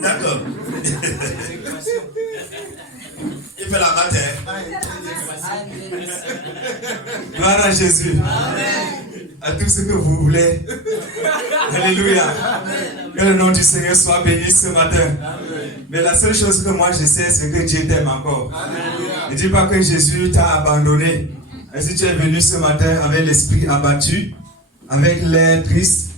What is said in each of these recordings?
D'accord. Il fait la matière. Gloire à Jésus. Amen. À tout ce que vous voulez. Alléluia. Que le nom du Seigneur soit béni ce matin. Amen. Mais la seule chose que moi je sais, c'est que Dieu t'aime encore. Alléluia. Ne dis pas que Jésus t'a abandonné. Et si tu es venu ce matin avec l'esprit abattu, avec l'air triste,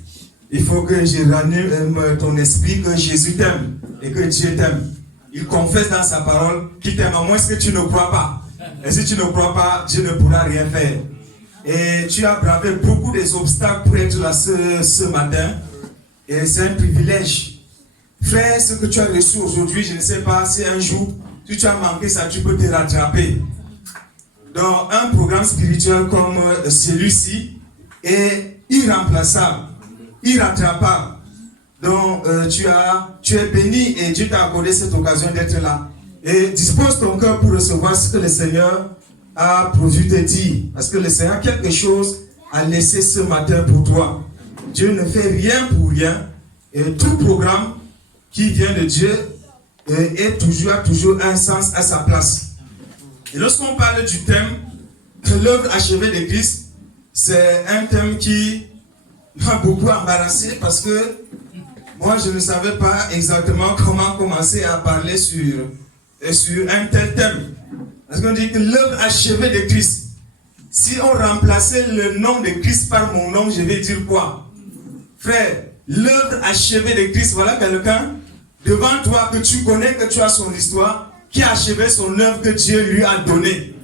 il faut que je ranime ton esprit que Jésus t'aime et que Dieu t'aime. Il confesse dans sa parole qu'il t'aime, à moins que tu ne crois pas. Et si tu ne crois pas, Dieu ne pourra rien faire. Et tu as bravé beaucoup des obstacles pour être là ce matin. Et c'est un privilège. Frère, ce que tu as reçu aujourd'hui, je ne sais pas si un jour, si tu as manqué ça, tu peux te rattraper. Dans un programme spirituel comme celui-ci est irremplaçable, irrattrapable. Donc tu es béni et Dieu t'a accordé cette occasion d'être là. Et dispose ton cœur pour recevoir ce que le Seigneur a prévu te dire. Parce que le Seigneur a quelque chose à laisser ce matin pour toi. Dieu ne fait rien pour rien. Et tout programme qui vient de Dieu a toujours un sens à sa place. Et lorsqu'on parle du thème de l'œuvre achevée de Christ, c'est un thème qui m'a beaucoup embarrassé parce que moi je ne savais pas exactement comment commencer à parler sur un tel thème. Parce qu'on dit que l'œuvre achevée de Christ. Si on remplaçait le nom de Christ par mon nom, je vais dire quoi? Frère, l'œuvre achevée de Christ, voilà quelqu'un devant toi que tu connais, que tu as son histoire, qui a achevé son œuvre que Dieu lui a donnée.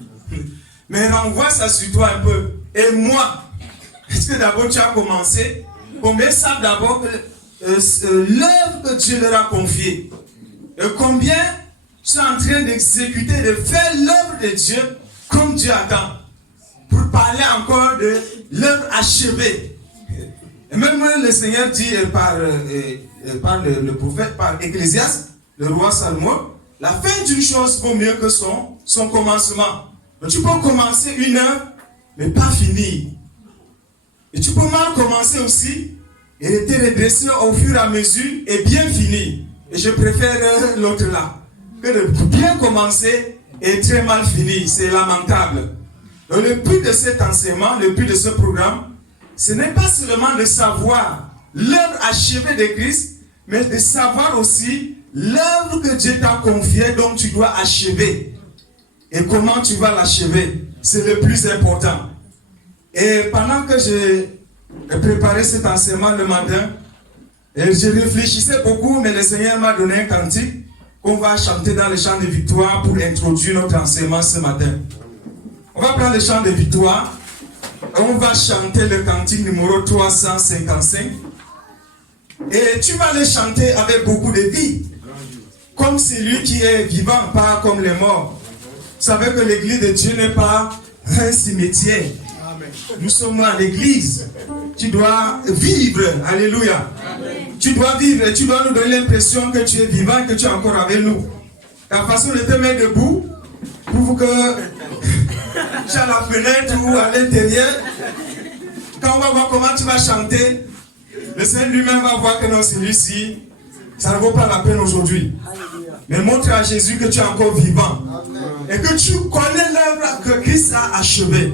Mais renvoie ça sur toi un peu. Et moi, est-ce que d'abord tu as commencé? Combien savent d'abord que l'œuvre que Dieu leur a confiée? Et combien sont en train d'exécuter, de faire l'œuvre de Dieu comme Dieu attend? Pour parler encore de l'œuvre achevée. Et même le Seigneur dit par le prophète, par Ecclésiaste, le roi Salomon, la fin d'une chose vaut mieux que son commencement. Donc tu peux commencer une œuvre, mais pas finir. Et tu peux mal commencer aussi, et te redresser au fur et à mesure, et bien finir. Et je préfère l'autre là, que de bien commencer et très mal finir. C'est lamentable. Donc le but de cet enseignement, le but de ce programme, ce n'est pas seulement de savoir l'œuvre achevée de Christ, mais de savoir aussi l'œuvre que Dieu t'a confiée, dont tu dois achever. Et comment tu vas l'achever, c'est le plus important. Et pendant que j'ai préparé cet enseignement le matin, et je réfléchissais beaucoup, mais le Seigneur m'a donné un cantique qu'on va chanter dans le chant de victoire pour introduire notre enseignement ce matin. On va prendre le chant de victoire. On va chanter le cantique numéro 355. Et tu vas le chanter avec beaucoup de vie. Comme celui qui est vivant, pas comme les morts. Vous savez que l'église de Dieu n'est pas un cimetière. Nous sommes à l'église. Tu dois vivre. Alléluia. Amen. Tu dois vivre et tu dois nous donner l'impression que tu es vivant, que tu es encore avec nous. Ta façon de te mettre debout prouve que tu es à la fenêtre ou à l'intérieur. Quand on va voir comment tu vas chanter, le Seigneur lui-même va voir que non, celui-ci, ça ne vaut pas la peine aujourd'hui. Mais montre à Jésus que tu es encore vivant. Et que tu connais l'œuvre que Christ a achevée.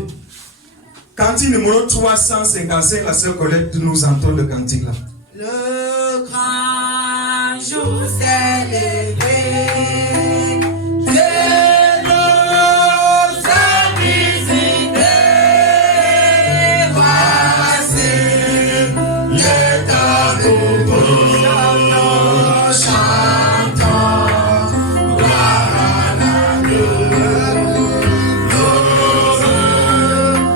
Cantique numéro 355, la sœur Colette nous entend le cantique là. Le grand jour s'est levé, de nos visité, voici le temps nouveau, chantons, gloire à la gloire,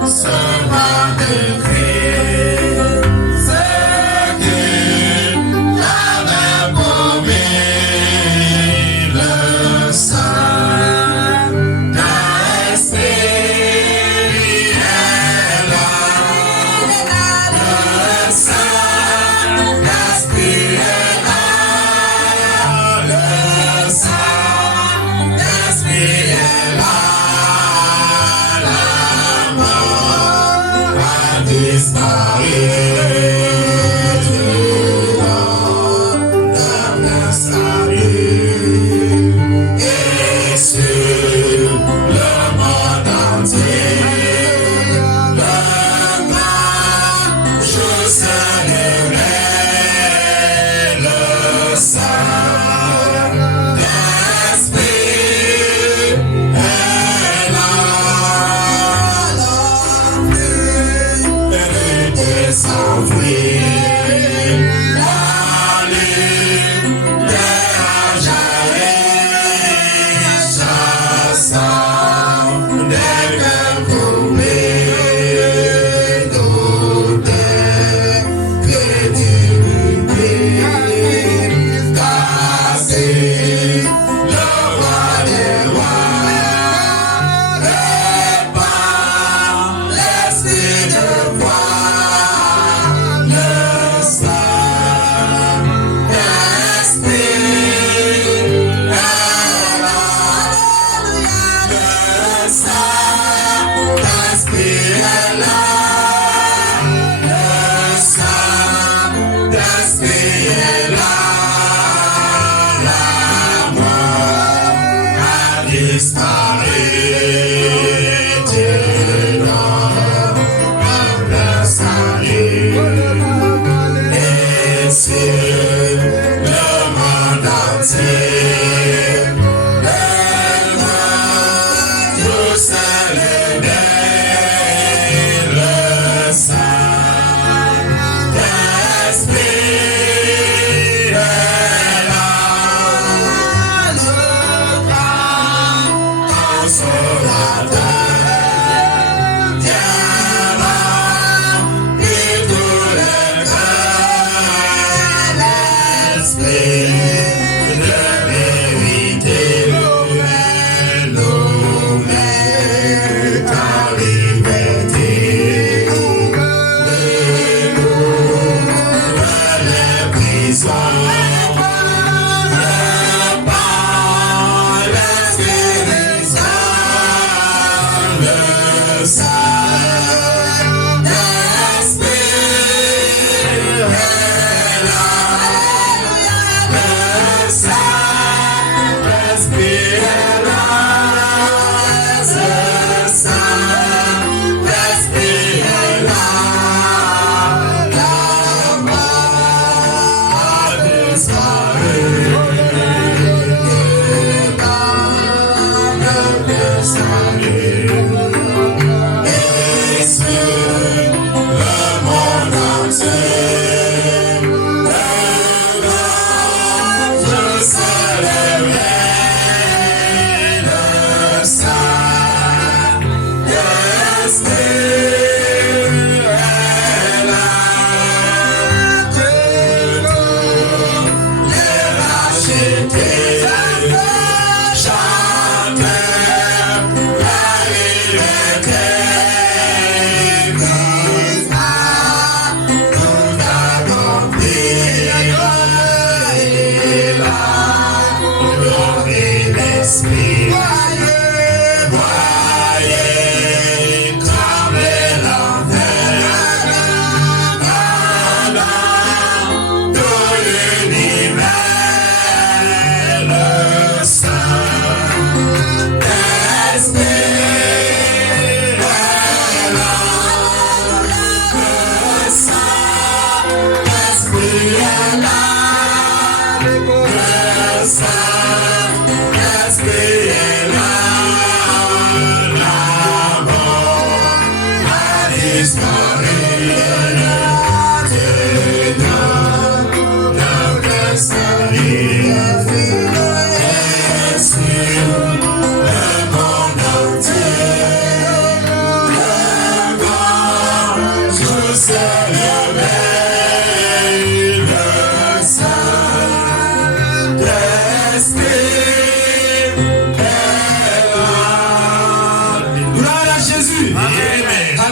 ce mois de Christ.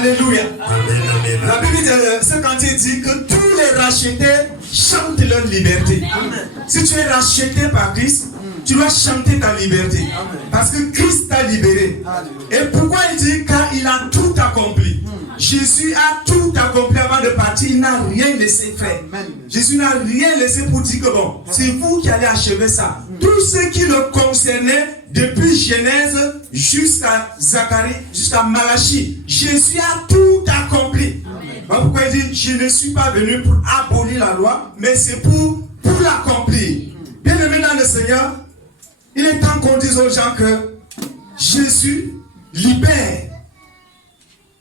Alléluia. La Bible ce cantique dit que tous les rachetés chantent leur liberté. Si tu es racheté par Christ, tu dois chanter ta liberté. Parce que Christ t'a libéré. Et pourquoi il dit? Car il a tout accompli. Jésus a tout accompli avant de partir. Il n'a rien laissé faire. Jésus n'a rien laissé pour dire que bon, c'est vous qui allez achever ça. Tout ce qui le concernait, depuis Genèse jusqu'à Zacharie, jusqu'à Malachie, Jésus a tout accompli. Pourquoi il dit, je ne suis pas venu pour abolir la loi, mais c'est pour pour l'accomplir. Bien-aimé dans le Seigneur, il est temps qu'on dise aux gens que Jésus libère.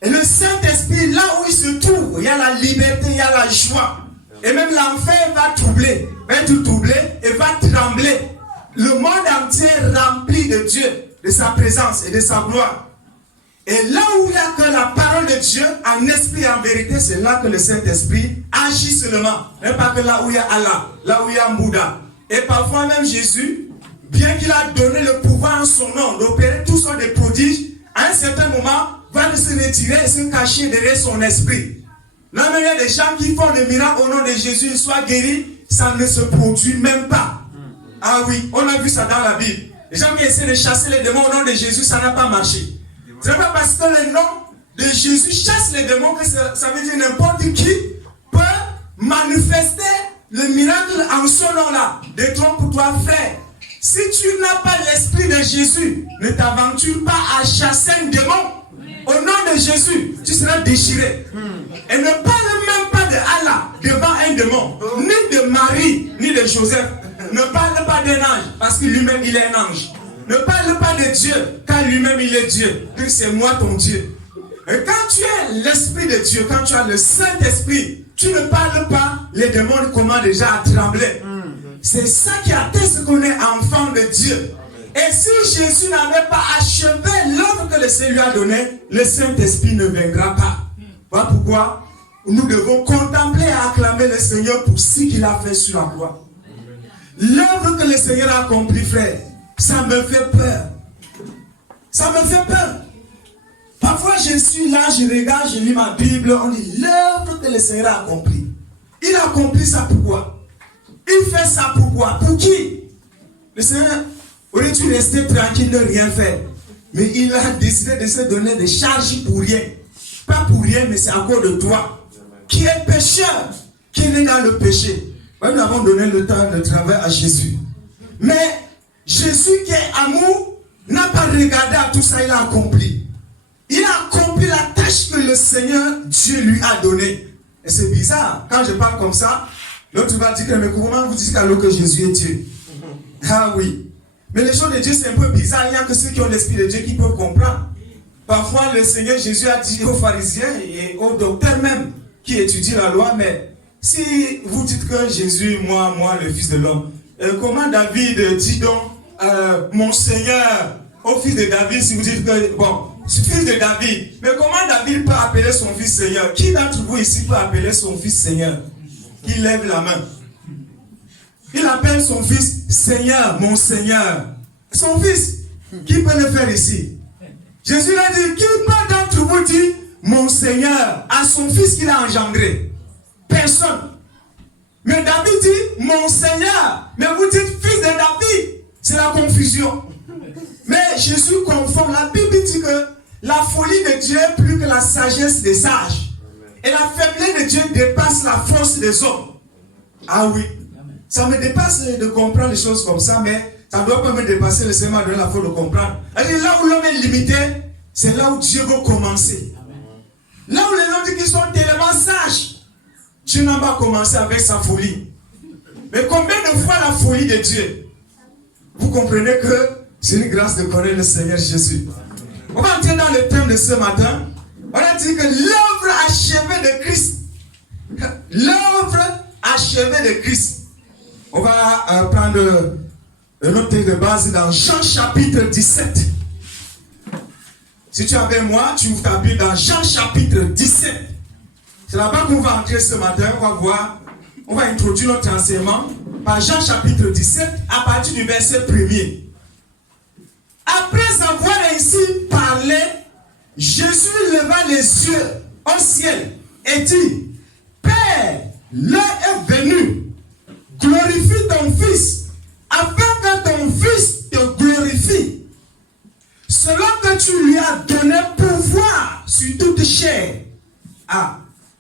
Et le Saint-Esprit, là où il se trouve, il y a la liberté, il y a la joie. Et même l'enfer va troubler, va être troublé et va trembler. Le monde entier est rempli de Dieu, de sa présence et de sa gloire. Et là où il n'y a que la parole de Dieu, en esprit et en vérité, c'est là que le Saint-Esprit agit seulement. Même pas que là où il y a Allah, là où il y a Bouddha. Et parfois même Jésus, bien qu'il a donné le pouvoir en son nom d'opérer toutes sortes de prodiges, à un certain moment, va se retirer et se cacher derrière son esprit. Là, il y a des gens qui font des miracles au nom de Jésus, ils soient guéris, ça ne se produit même pas. Ah oui, on a vu ça dans la Bible. Les gens qui essaient de chasser les démons au nom de Jésus, ça n'a pas marché. Ce n'est pas parce que le nom de Jésus chasse les démons que ça veut dire n'importe qui peut manifester le miracle en ce nom-là. Détrompe-toi, frère. Si tu n'as pas l'esprit de Jésus, ne t'aventure pas à chasser un démon. Au nom de Jésus, tu seras déchiré. Et ne parle même pas de Allah devant un démon, ni de Marie, ni de Joseph. Ne parle pas d'un ange, parce que lui-même il est un ange. Ne parle pas de Dieu, car lui-même il est Dieu. Donc c'est moi ton Dieu. Et quand tu es l'Esprit de Dieu, quand tu as le Saint-Esprit, tu ne parles pas, les démons commencent déjà à trembler. C'est ça qui atteste qu'on est enfant de Dieu. Et si Jésus n'avait pas achevé l'œuvre que le Seigneur lui a donnée, le Saint-Esprit ne viendra pas. Voilà pourquoi nous devons contempler et acclamer le Seigneur pour ce qu'il a fait sur la croix. L'œuvre que le Seigneur a accomplie, frère, ça me fait peur. Ça me fait peur. Parfois, je suis là, je regarde, je lis ma Bible, on dit l'œuvre que le Seigneur a accomplie. Il a accompli ça pourquoi? Il fait ça pourquoi? Pour qui? Le Seigneur aurait dû rester tranquille, ne rien faire. Mais il a décidé de se donner des charges pour rien. Pas pour rien, mais c'est à cause de toi. Qui est pécheur, qui est né dans le péché. Nous avons donné le temps de travail à Jésus. Mais Jésus qui est amour n'a pas regardé à tout ça, il a accompli. Il a accompli la tâche que le Seigneur Dieu lui a donnée. Et c'est bizarre, quand je parle comme ça, l'autre va dire, mais comment vous dites alors que Jésus est Dieu? Ah oui. Mais les choses de Dieu c'est un peu bizarre, il n'y a que ceux qui ont l'esprit de Dieu qui peuvent comprendre. Parfois le Seigneur Jésus a dit aux pharisiens et aux docteurs même qui étudient la loi, mais si vous dites que Jésus, moi le fils de l'homme, comment David dit donc mon Seigneur au fils de David, si vous dites que, bon, fils de David, mais comment David peut appeler son fils Seigneur? Qui d'entre vous ici peut appeler son fils Seigneur? Qui lève la main. Il appelle son fils Seigneur, mon Seigneur. Son fils, qui peut le faire ici? Jésus a dit, qui peut d'entre vous dire mon Seigneur à son fils qu'il a engendré? Personne. Mais David dit mon Seigneur. Mais vous dites fils de David. C'est la confusion. Mais Jésus confond. La Bible dit que la folie de Dieu est plus que la sagesse des sages. Et la faiblesse de Dieu dépasse la force des hommes. Ah oui. Ça me dépasse de comprendre les choses comme ça, mais ça ne doit pas me dépasser. Le Seigneur m'a donné la force de comprendre. Et là où l'homme est limité, c'est là où Dieu veut commencer. Là où les gens disent qu'ils sont tellement sages, Dieu n'a pas commencé avec sa folie. Mais combien de fois la folie de Dieu? Vous comprenez que c'est une grâce de connaître le Seigneur Jésus. On va entrer dans le thème de ce matin. On a dit que l'œuvre achevée de Christ. L'œuvre achevée de Christ. On va prendre notre texte de base dans Jean chapitre 17. Si tu es avec moi, tu ouvres ta Bible dans Jean chapitre 17. C'est là-bas qu'on va entrer ce matin. On va voir, on va introduire notre enseignement par Jean chapitre 17 à partir du verset 1er. Après avoir ainsi parlé, Jésus leva les yeux au ciel et dit, Père, l'heure est venue, glorifie ton Fils, afin que ton Fils te glorifie, selon que tu lui as donné pouvoir sur toute chair. Ah,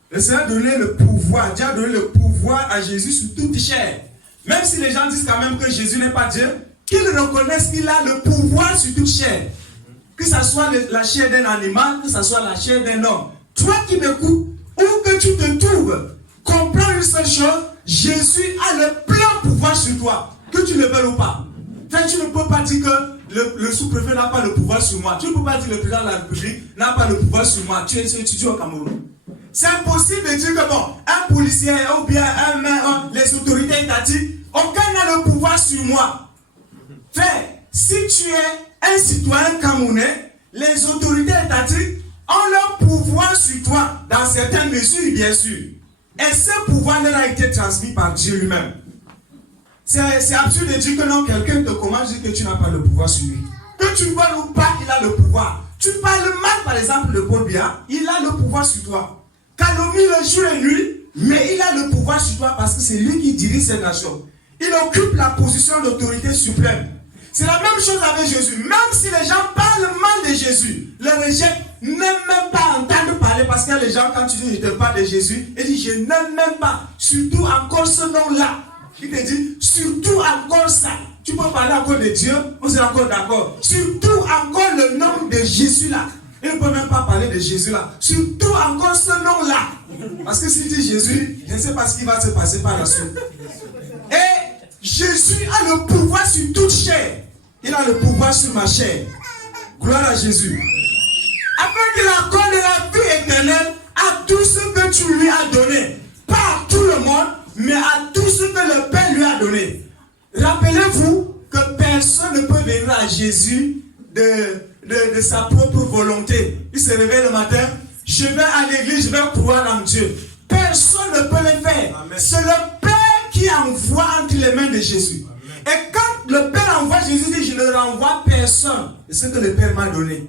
le Seigneur a donné le pouvoir, Dieu a donné le pouvoir à Jésus sur toute chair. Même si les gens disent quand même que Jésus n'est pas Dieu, qu'ils reconnaissent qu'il a le pouvoir sur toute chair. Que ce soit la chair d'un animal, que ce soit la chair d'un homme. Toi qui m'écoutes, où que tu te trouves, comprends une seule chose, Jésus a le plein pouvoir sur toi, que tu le veuilles ou pas. Enfin, tu ne peux pas dire que le sous-préfet n'a pas le pouvoir sur moi. Tu ne peux pas dire que le président de la République n'a pas le pouvoir sur moi. Tu es étudiant au Cameroun. C'est impossible de dire que bon, un policier ou bien les autorités étatiques, aucun n'a le pouvoir sur moi. Frère, si tu es un citoyen camerounais, les autorités étatiques ont leur pouvoir sur toi, dans certaines mesures, bien sûr. Et ce pouvoir leur a été transmis par Dieu lui-même. C'est absurde de dire que non, quelqu'un te commande, dit que tu n'as pas le pouvoir sur lui. Que tu veuilles ou pas, il a le pouvoir. Tu parles mal, par exemple, de Paul Biya, il a le pouvoir sur toi. Calomnie le jour et nuit, mais il a le pouvoir sur toi parce que c'est lui qui dirige cette nation. Il occupe la position d'autorité suprême. C'est la même chose avec Jésus. Même si les gens parlent mal de Jésus, le rejettent, n'aiment même pas entendre parler parce que les gens, quand tu dis je te parle de Jésus, ils disent je n'aime même pas, surtout encore ce nom-là. Il te dit, surtout encore ça. Tu peux parler encore de Dieu, on est encore d'accord. Surtout encore le nom de Jésus-là. Il ne peut même pas parler de Jésus-là. Surtout encore ce nom-là. Parce que s'il dit Jésus, je ne sais pas ce qui va se passer par la suite. Et Jésus a le pouvoir sur toute chair. Il a le pouvoir sur ma chair. Gloire à Jésus. Afin qu'il accorde la vie éternelle à tout ce que tu lui as donné. Pas à tout le monde, mais à tout ce que le Père lui a donné. Rappelez-vous que personne ne peut venir à Jésus de sa propre volonté. Il se réveille le matin, je vais à l'église, je vais croire en Dieu. Personne ne peut le faire. C'est le Père qui envoie entre les mains de Jésus. Amen. Et quand le Père envoie Jésus, il dit, je ne renvoie personne. C'est ce que le Père m'a donné.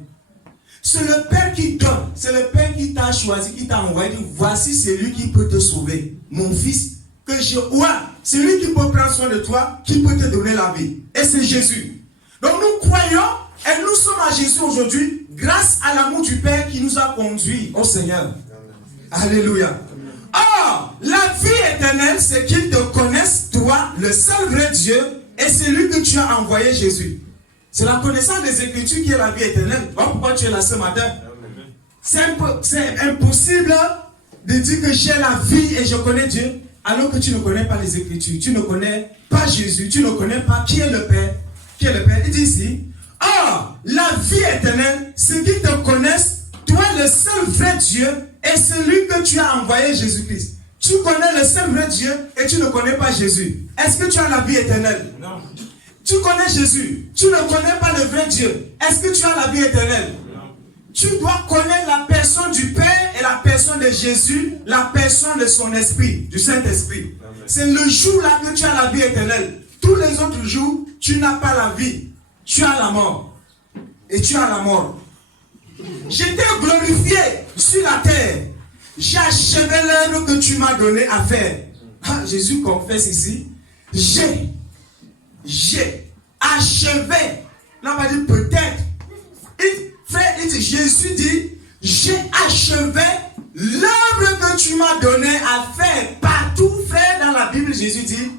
C'est le Père qui donne. C'est le Père qui t'a choisi, qui t'a envoyé. Il dit, voici celui qui peut te sauver. Mon fils, que je vois. C'est lui qui peut prendre soin de toi, qui peut te donner la vie. Et c'est Jésus. Donc nous croyons et nous sommes à Jésus aujourd'hui grâce à l'amour du Père qui nous a conduits au Seigneur. Amen. Alléluia. Or, la vie éternelle, c'est qu'ils te connaissent, toi, le seul vrai Dieu, et c'est lui que tu as envoyé, Jésus. C'est la connaissance des Écritures qui est la vie éternelle. Voilà pourquoi tu es là ce matin. C'est impossible de dire que j'ai la vie et je connais Dieu, alors que tu ne connais pas les Écritures, tu ne connais pas Jésus, tu ne connais pas qui est le Père. Qui est le Père. Il dit ici, or, la vie éternelle, c'est qu'ils te connaissent, toi, le seul vrai Dieu, et celui que tu as envoyé, Jésus-Christ. Tu connais le seul vrai Dieu et tu ne connais pas Jésus. Est-ce que tu as la vie éternelle? Non. Tu connais Jésus. Tu ne connais pas le vrai Dieu. Est-ce que tu as la vie éternelle? Non. Tu dois connaître la personne du Père et la personne de Jésus, la personne de son esprit, du Saint-Esprit. C'est le jour-là que tu as la vie éternelle. Tous les autres jours, tu n'as pas la vie. Tu as la mort. Et tu as la mort. J'étais glorifié sur la terre. J'ai achevé l'œuvre que tu m'as donné à faire. Ah, Jésus confesse ici. J'ai achevé. Là, on va dire peut-être. Jésus dit, j'ai achevé l'œuvre que tu m'as donné à faire. Partout, frère, dans la Bible, Jésus dit,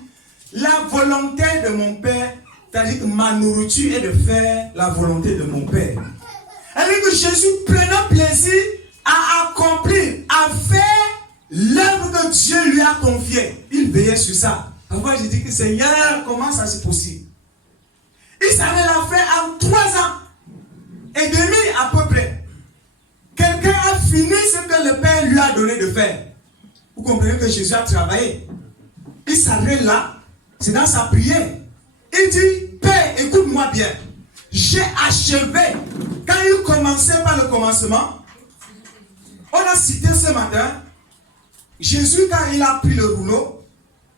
la volonté de mon Père, c'est-à-dire que ma nourriture est de faire la volonté de mon Père. C'est-à-dire que Jésus prenait plaisir à accomplir, à faire l'œuvre que Dieu lui a confiée. Il veillait sur ça. Parfois, je dis que Seigneur, comment ça c'est possible? Il savait la faire en 3 ans et demi à peu près. Quelqu'un a fini ce que le Père lui a donné de faire. Vous comprenez que Jésus a travaillé. Il s'arrête là. C'est dans sa prière. Il dit, Père, écoute-moi bien. J'ai achevé. Quand il commençait par le commencement, on a cité ce matin, Jésus, quand il a pris le rouleau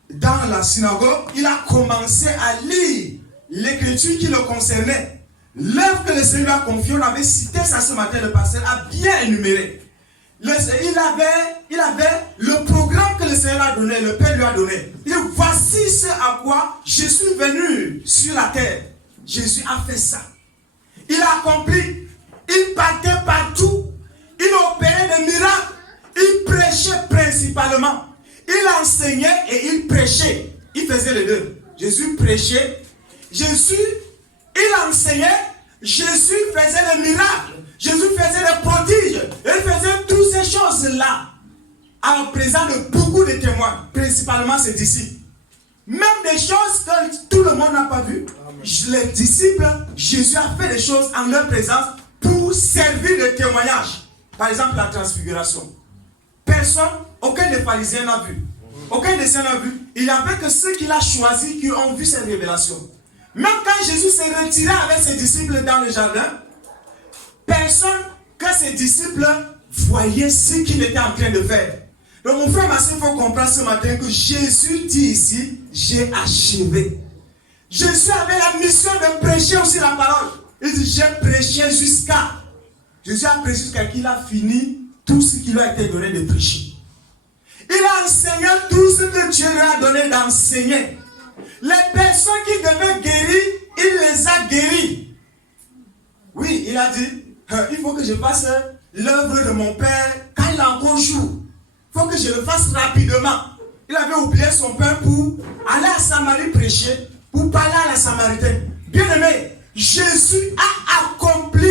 dans la synagogue, il a commencé à lire l'écriture qui le concernait. L'œuvre que le Seigneur a confiée, on avait cité ça ce matin, le pasteur a bien énuméré. Il avait le programme que le Seigneur a donné, le Père lui a donné. Il dit, voici ce à quoi je suis venu sur la terre. Jésus a fait ça. Il a accompli. Il partait partout. Il opérait des miracles. Il prêchait principalement. Il enseignait et il prêchait. Il faisait les deux. Jésus prêchait. Jésus, il enseignait. Jésus faisait les miracles. Jésus faisait les prodiges. Il faisait toutes ces choses-là. en présence de beaucoup de témoins, principalement ses disciples. Même des choses que tout le monde n'a pas vues. Les disciples, Jésus a fait des choses en leur présence pour servir de témoignage. Par exemple, la transfiguration. Personne, aucun des pharisiens n'a vu. Aucun des saints n'a vu. Il n'y avait que ceux qu'il a choisis qui ont vu ces révélations. Même quand Jésus s'est retiré avec ses disciples dans le jardin, personne que ses disciples voyaient ce qu'il était en train de faire. Donc mon frère, ma soeur, il faut comprendre ce matin que Jésus dit ici, j'ai achevé. Jésus avait la mission de prêcher aussi la parole. Il dit, j'ai prêché jusqu'à. Jésus a prêché jusqu'à qu'il a fini tout ce qui lui a été donné de prêcher. Il a enseigné tout ce que Dieu lui a donné d'enseigner. Les personnes qui devaient guérir, il les a guéris. Oui, il a dit, il faut que je fasse l'œuvre de mon Père quand il a encore jour. Il faut que je le fasse rapidement. Il avait oublié son Père pour aller à Samarie prêcher, pour parler à la Samaritaine. Bien aimé, Jésus a accompli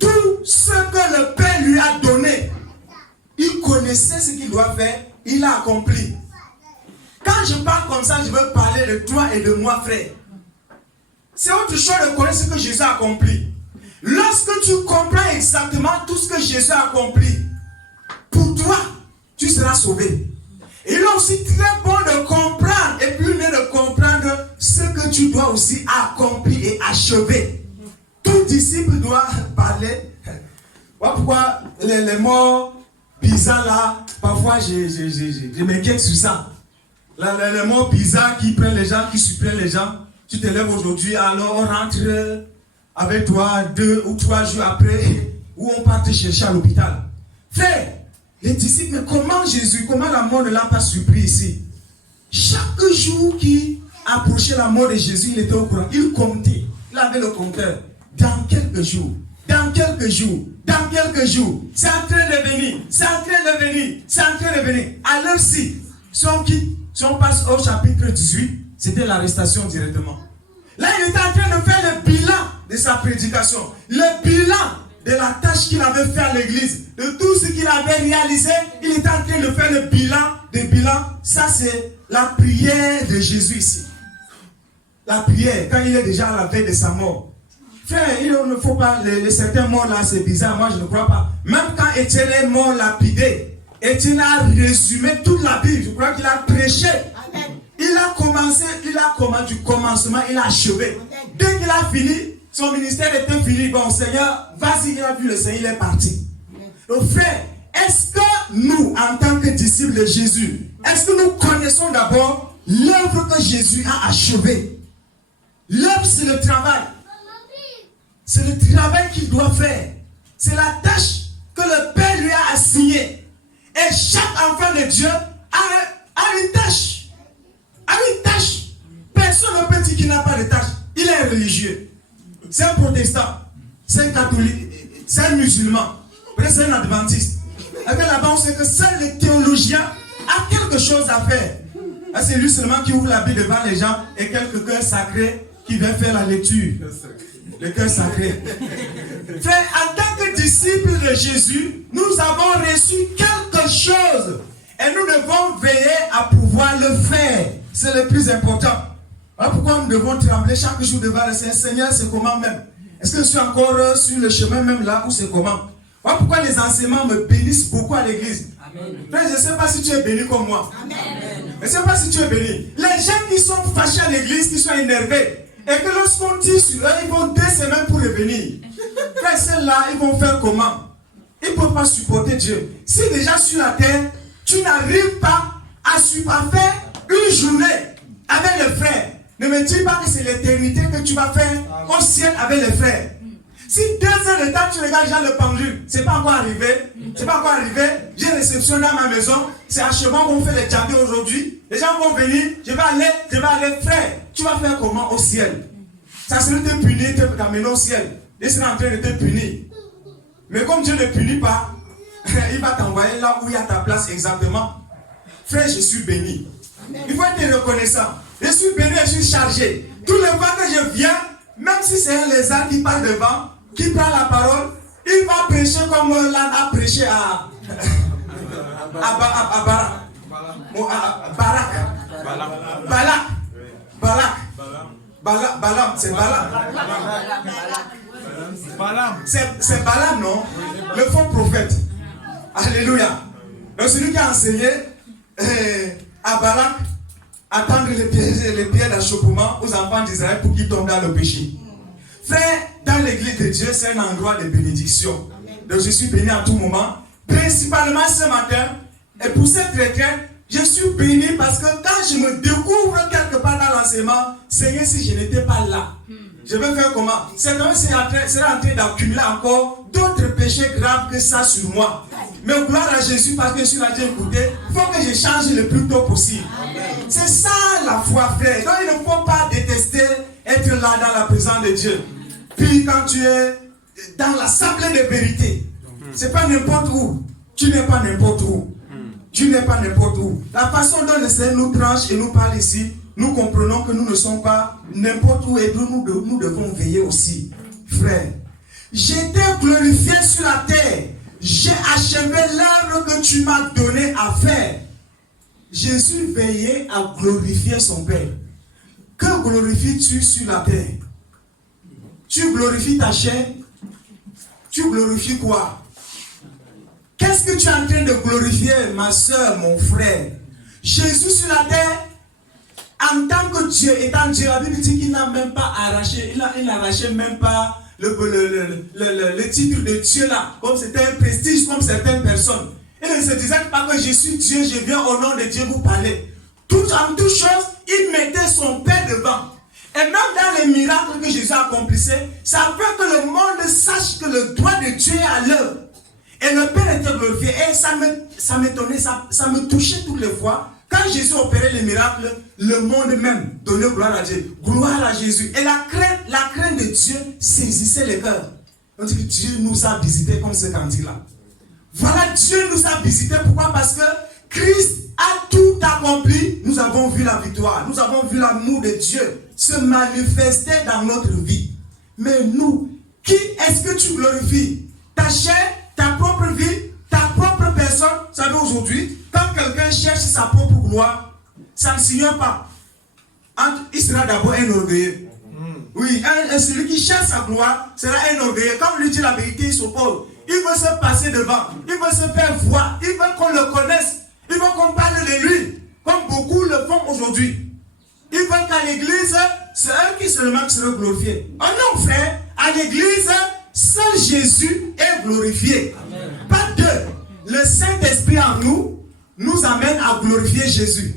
tout ce que le Père lui a donné. Il connaissait ce qu'il doit faire, il a accompli. Quand je parle comme ça, je veux parler de toi et de moi, frère. C'est autre chose de connaître ce que Jésus a accompli. Lorsque tu comprends exactement tout ce que Jésus a accompli, pour toi, tu seras sauvé. Il est aussi très bon de comprendre et plus mieux de comprendre ce que tu dois aussi accomplir et achever. Tout disciple doit parler. Voilà pourquoi les mots bizarres là, parfois je m'inquiète sur ça. Les mots bizarres qui prennent les gens, qui suppriment les gens. Tu te lèves aujourd'hui, alors on rentre avec toi 2 ou 3 jours après, où on part te chercher à l'hôpital. Frère, les disciples, comment Jésus, comment la mort ne l'a pas surpris ici? Chaque jour qui approchait la mort de Jésus, il était au courant. Il comptait. Il avait le compteur. Dans quelques jours, dans quelques jours, dans quelques jours, c'est en train de venir, c'est en train de venir, c'est en train de venir. Alors si on quitte, si on passe au chapitre 18, c'était l'arrestation directement. Là, il était en train de faire le bilan de sa prédication, le bilan de la tâche qu'il avait fait à l'église, de tout ce qu'il avait réalisé. Il était en train de faire le bilan. Ça, c'est la prière de Jésus ici. La prière, quand il est déjà à la veille de sa mort. Frère, il ne faut pas, les certains morts là, c'est bizarre, moi je ne crois pas. Même quand Étienne est mort lapidé, Étienne a résumé toute la Bible, je crois qu'il a prêché. Amen. Il a commencé du commencement, il a achevé. Amen. Dès qu'il a fini, son ministère était fini. Bon, Seigneur, vas-y, il a vu le Seigneur, il est parti. Amen. Donc frère, est-ce que nous, en tant que disciples de Jésus, est-ce que nous connaissons d'abord l'œuvre que Jésus a achevée? L'œuvre, c'est le travail. C'est le travail qu'il doit faire. C'est la tâche que le Père lui a assignée. Et chaque enfant de Dieu a une tâche. A une tâche. Personne ne peut dire qu'il n'a pas de tâche. Il est religieux. C'est un protestant. C'est un catholique. C'est un musulman. Peut-être c'est un adventiste. Et bien là-bas, on sait que seul le théologien a quelque chose à faire. C'est lui seulement qui ouvre la Bible devant les gens et quelques cœurs sacrés qui vient faire la lecture. Le cœur sacré. Frère, en tant que disciples de Jésus, nous avons reçu quelque chose. Et nous devons veiller à pouvoir le faire. C'est le plus important. Alors pourquoi nous devons trembler chaque jour devant le Seigneur? Seigneur, c'est comment même? Est-ce que je suis encore sur le chemin même là ou c'est comment? Voilà pourquoi les enseignements me bénissent beaucoup à l'église. Frère, je ne sais pas si tu es béni comme moi. Amen. Je ne sais pas si tu es béni. Les gens qui sont fâchés à l'église, qui sont énervés, et que lorsqu'on tire sur eux, ils vont 2 semaines pour revenir. Frère, ceux-là, ils vont faire comment? Ils ne peuvent pas supporter Dieu. Si déjà sur la terre, tu n'arrives pas à faire une journée avec les frères, ne me dis pas que c'est l'éternité que tu vas faire au ciel avec les frères. Si 2 heures de temps, tu regardes déjà le pendule, c'est pas encore arrivé. C'est pas encore arrivé. J'ai réception dans ma maison. C'est achèvement qu'on fait les jardins aujourd'hui. Les gens vont venir. Je vais aller, frère. Tu vas faire comment au ciel? Ça serait te punir, te t'amener au ciel. Il sera en train de te punir. Mais comme Dieu ne punit pas, il va t'envoyer là où il y a ta place exactement. Frère, je suis béni. Il faut être reconnaissant. Je suis béni, je suis chargé. Tout le fois que je viens, même si c'est un lézard qui parle devant, qui prend la parole, il va prêcher comme l'âne a prêché à Balaam, c'est Balaam. C'est Balaam, non? Le faux prophète. Alléluia. Donc celui qui a enseigné à Balak à tendre les pierres d'achoppement aux enfants d'Israël pour qu'ils tombent dans le péché. Frère, dans l'église de Dieu, c'est un endroit de bénédiction. Donc je suis béni à tout moment. Principalement ce matin, et pour cette retraite, je suis béni parce que quand je me découvre quelque part dans l'enseignement, Seigneur, si je n'étais pas là, je vais faire comment? C'est en train d'accumuler encore d'autres péchés graves que ça sur moi. Mais gloire à Jésus parce que je suis là, j'ai écouté. Il faut que je change le plus tôt possible. C'est ça la foi, frère. Donc il ne faut pas détester être là dans la présence de Dieu. Puis quand tu es dans l'assemblée de vérité, c'est pas n'importe où. Tu n'es pas n'importe où. Tu n'es pas n'importe où. La façon dont le Seigneur nous tranche et nous parle ici, nous comprenons que nous ne sommes pas n'importe où et nous devons veiller aussi. Frère, j'étais glorifié sur la terre. J'ai achevé l'œuvre que tu m'as donné à faire. Jésus veillait à glorifier son Père. Que glorifies-tu sur la terre? Tu glorifies ta chair? Tu glorifies quoi? Qu'est-ce que tu es en train de glorifier, ma soeur, mon frère? Jésus sur la terre, en tant que Dieu, étant Dieu, la Bible dit qu'il n'a même pas arraché, il n'arrachait même pas le titre de Dieu là, comme c'était un prestige, comme certaines personnes. Il ne se disait pas que je suis Dieu, je viens au nom de Dieu vous parler. En toute chose, il mettait son Père devant. Et même dans les miracles que Jésus accomplissait, ça fait que le monde sache que le doigt de Dieu est à l'œuvre. Et le Père était glorifié. Et ça m'étonnait, ça me touchait toutes les fois. Quand Jésus opérait les miracles, le monde même donnait gloire à Dieu. Gloire à Jésus. Et la crainte de Dieu saisissait les cœurs. On dit que Dieu nous a visités comme ce cantique-là. Voilà, Dieu nous a visités. Pourquoi? Parce que Christ a tout accompli. Nous avons vu la victoire. Nous avons vu l'amour de Dieu se manifester dans notre vie. Mais nous, qui est-ce que tu glorifies? Ta chair, ta propre vie, ta propre personne. Vous savez, aujourd'hui, quand quelqu'un cherche sa propre gloire, ça ne signe pas. Il sera d'abord un orgueilleux. Oui, celui qui cherche sa gloire sera un orgueilleux. Quand on lui dit la vérité, il s'oppose. Il veut se passer devant. Il veut se faire voir. Il veut qu'on le connaisse. Il veut qu'on parle de lui. Comme beaucoup le font aujourd'hui. Il veut qu'à l'église, c'est eux qui seulement qui seront glorifiés. Oh non, frère, à l'église, seul Jésus est glorifié. Amen. Pas deux. Le Saint-Esprit en nous amène à glorifier Jésus.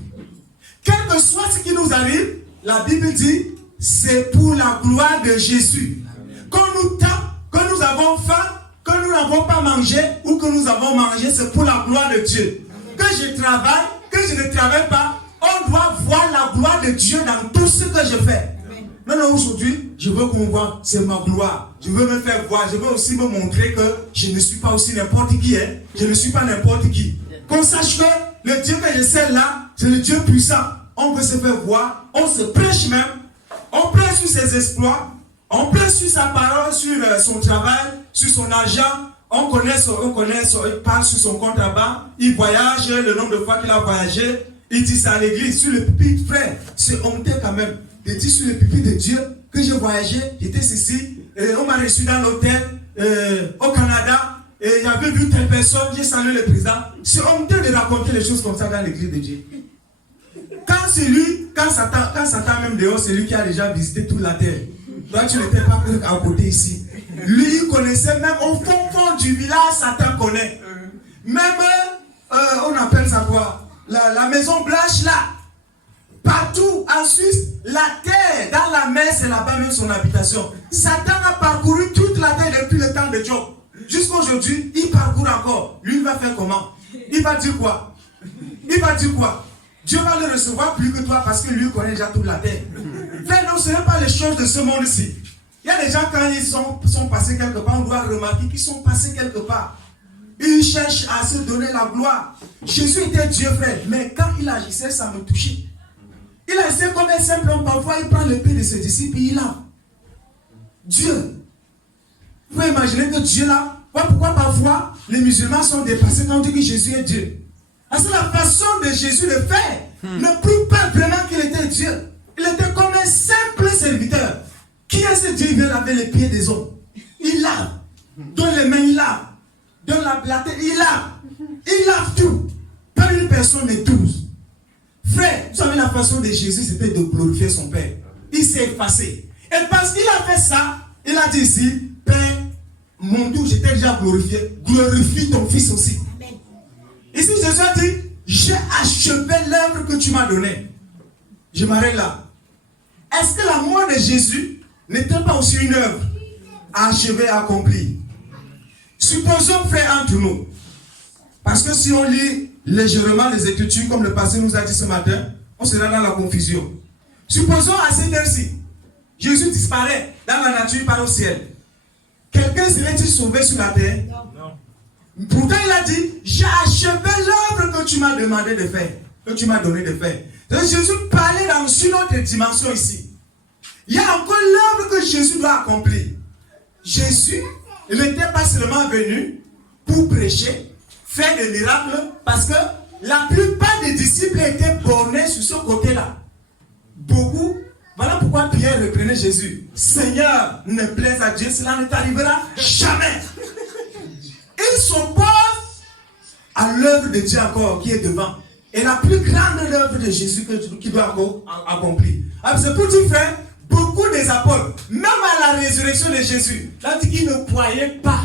Quel que soit ce qui nous arrive, la Bible dit, c'est pour la gloire de Jésus. Quand nous tape, que nous avons faim, que nous n'avons pas mangé ou que nous avons mangé, c'est pour la gloire de Dieu. Que je travaille, que je ne travaille pas, on doit voir la gloire de Dieu dans tout ce que je fais. Non, aujourd'hui, je veux qu'on voit, c'est ma gloire. Je veux me faire voir, je veux aussi me montrer que je ne suis pas aussi n'importe qui. Je ne suis pas n'importe qui. Qu'on sache que le Dieu que je sais là, c'est le Dieu puissant. On veut se faire voir, on se prêche même, on prêche sur ses exploits, on prêche sur sa parole, sur son travail, sur son argent. On connaît, il parle sur son compte là-bas, il voyage, le nombre de fois qu'il a voyagé, il dit ça à l'église, sur le pupitre, frère, c'est honteux quand même. Il dit sur le pupitre de Dieu que j'ai voyagé, j'étais ici, on m'a reçu dans l'hôtel au Canada, et il y avait vu telle personne, j'ai salué le président. C'est honteux de raconter les choses comme ça dans l'église de Dieu. Quand Satan même dehors, c'est lui qui a déjà visité toute la terre. Toi, tu n'étais pas à côté ici. Lui, il connaissait même au fond du village, Satan connaît. Même, on appelle ça quoi? La Maison Blanche là. Partout en Suisse, la terre, dans la mer, c'est là-bas même son habitation. Satan a parcouru toute la terre depuis le temps de Job. Jusqu'à aujourd'hui, il parcourt encore. Lui, il va faire comment? Il va dire quoi? Dieu va le recevoir plus que toi parce que lui connaît déjà toute la terre. Frère, non, ce n'est pas les choses de ce monde-ci. Il y a des gens, quand ils sont passés quelque part, on doit remarquer qu'ils sont passés quelque part. Ils cherchent à se donner la gloire. Jésus était Dieu, frère, mais quand il agissait, ça me touchait. Il agissait comme un simple homme. Parfois, il prend l'épée de ses disciples et il a. Dieu. Vous pouvez imaginer que Dieu là, pourquoi parfois les musulmans sont dépassés quand on dit que Jésus est Dieu. Parce que la façon de Jésus de faire ne prouve pas vraiment qu'il était Dieu. Il était comme un simple serviteur. Qui est ce Dieu qui vient laver les pieds des hommes? Il lave. Dans les mains, il lave. Dans la tête, il lave. Il lave tout. Pas une personne, mais 12. Frère, vous savez, la façon de Jésus, c'était de glorifier son Père. Il s'est effacé. Et parce qu'il a fait ça, il a dit ici, Père, mon Dieu, j'étais déjà glorifié. Glorifie ton Fils aussi. Ici, Jésus a dit, j'ai achevé l'œuvre que tu m'as donnée. Je m'arrête là. Est-ce que la mort de Jésus n'était pas aussi une œuvre achevée, accomplie? Supposons, frère, entre nous. Parce que si on lit légèrement les Écritures, comme le pasteur nous a dit ce matin, on sera dans la confusion. Supposons à cette heure-ci, Jésus disparaît dans la nature, part au ciel. Quelqu'un serait-il sauvé sur la terre? Non. Pourtant, il a dit, j'ai achevé l'œuvre que tu m'as demandé de faire, que tu m'as donné de faire. Donc, Jésus parlait dans une autre dimension ici. Il y a encore l'œuvre que Jésus doit accomplir. Jésus, il n'était pas seulement venu pour prêcher, faire des miracles, parce que la plupart des disciples étaient bornés sur ce côté-là. Beaucoup, voilà pourquoi Pierre reprenait Jésus. Seigneur, ne plaise à Dieu, cela ne t'arrivera jamais. Il s'oppose à l'œuvre de Dieu encore qui est devant. Et la plus grande œuvre de Jésus qui doit accomplir. C'est pour dire, frère, beaucoup des apôtres, même à la résurrection de Jésus, là, ils ne croyaient pas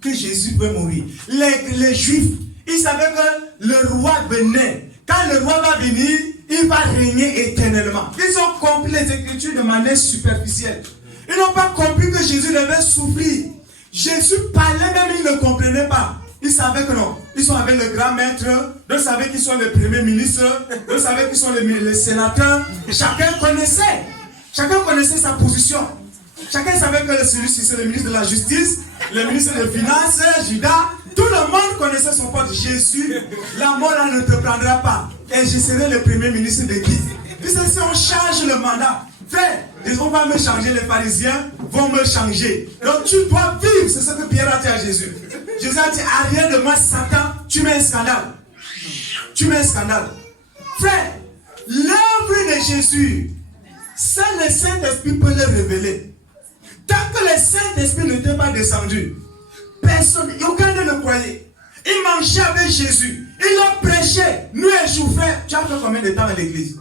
que Jésus peut mourir. Les Juifs, ils savaient que le roi venait. Quand le roi va venir, il va régner éternellement. Ils ont compris les Écritures de manière superficielle. Ils n'ont pas compris que Jésus devait souffrir. Jésus parlait même, ils ne comprenaient pas. Ils savaient que non. Ils sont avec le grand maître. Ils savaient qu'ils sont les premiers ministres. Ils savaient qu'ils sont les sénateurs. Chacun connaissait sa position. Chacun savait que celui-ci c'est le ministre de la justice, le ministre des finances, Judas. Tout le monde connaissait son pote. Jésus, la mort ne te prendra pas. Et je serai le premier ministre de qui? Si on change le mandat, frère, on va me changer, les pharisiens vont me changer. Donc tu dois vivre, c'est ce que Pierre a dit à Jésus. Jésus a dit, arrière de moi, Satan, tu mets un scandale. Tu mets un scandale. Frère, l'œuvre de Jésus, seul le Saint-Esprit peut le révéler. Tant que le Saint-Esprit n'était pas descendu, personne, aucun ne le croyait. Il mangeait avec Jésus. Il a prêché. Nous et je, frère, tu as fait combien de temps à l'église?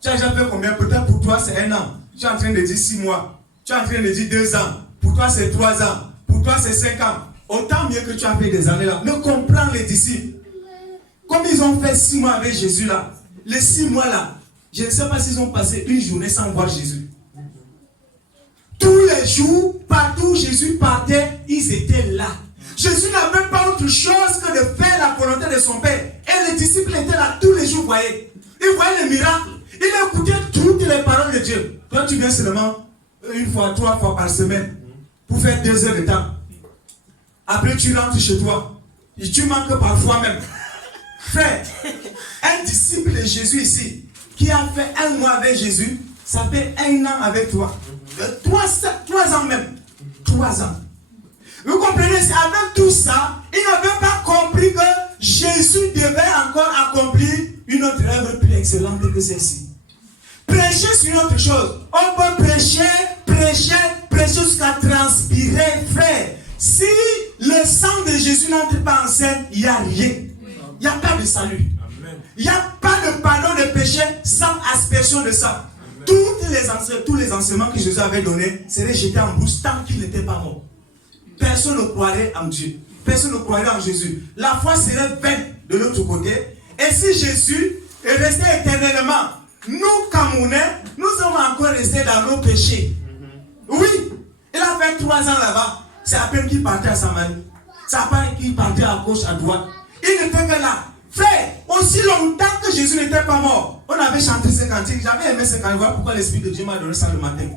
Tu as déjà fait combien? Peut-être pour toi c'est 1 an. Tu es en train de dire 6 mois. Tu es en train de dire 2 ans. Pour toi c'est 3 ans. Pour toi c'est 5 ans. Autant mieux que tu as fait des années là. Mais comprends les disciples. Comme ils ont fait 6 mois avec Jésus là. Les 6 mois là. Je ne sais pas s'ils ont passé une journée sans voir Jésus. Tous les jours, partout où Jésus partait, ils étaient là. Jésus n'avait pas autre chose que de faire la volonté de son Père. Et les disciples étaient là tous les jours, voyez. Ils voyaient les miracles. Ils écoutaient toutes les paroles de Dieu. Toi, tu viens seulement 1 fois, 3 fois par semaine pour faire 2 heures de temps. Après, tu rentres chez toi. Et tu manques parfois même. Frère, un disciple de Jésus ici, qui a fait 1 mois avec Jésus, ça fait 1 an avec toi. 3 ans même. 3 ans. Vous comprenez, avec tout ça, ils n'avaient pas compris que Jésus devait encore accomplir une autre œuvre plus excellente que celle-ci. Prêcher sur une autre chose. On peut prêcher jusqu'à transpirer, frère. Si le sang de Jésus n'entre pas en scène, il n'y a rien. Il n'y a pas de salut. Il n'y a pas de pardon de péché sans aspersion de sang. Tous les enseignements que Jésus avait donnés seraient jetés en bouche tant qu'il n'était pas mort. Personne ne croirait en Dieu. Personne ne croirait en Jésus. La foi serait vaine de l'autre côté. Et si Jésus est resté éternellement, nous, Camerounais, nous sommes encore restés dans nos péchés. Oui, il a fait 3 ans là-bas. C'est à peine qu'il partait à Samarie. C'est à peine qu'il partait à gauche, à droite. Il n'était que là. Frère, aussi longtemps que Jésus n'était pas mort, on avait chanté ce cantique. J'avais aimé ce cantique. Voilà pourquoi l'Esprit de Dieu m'a donné ça le matin.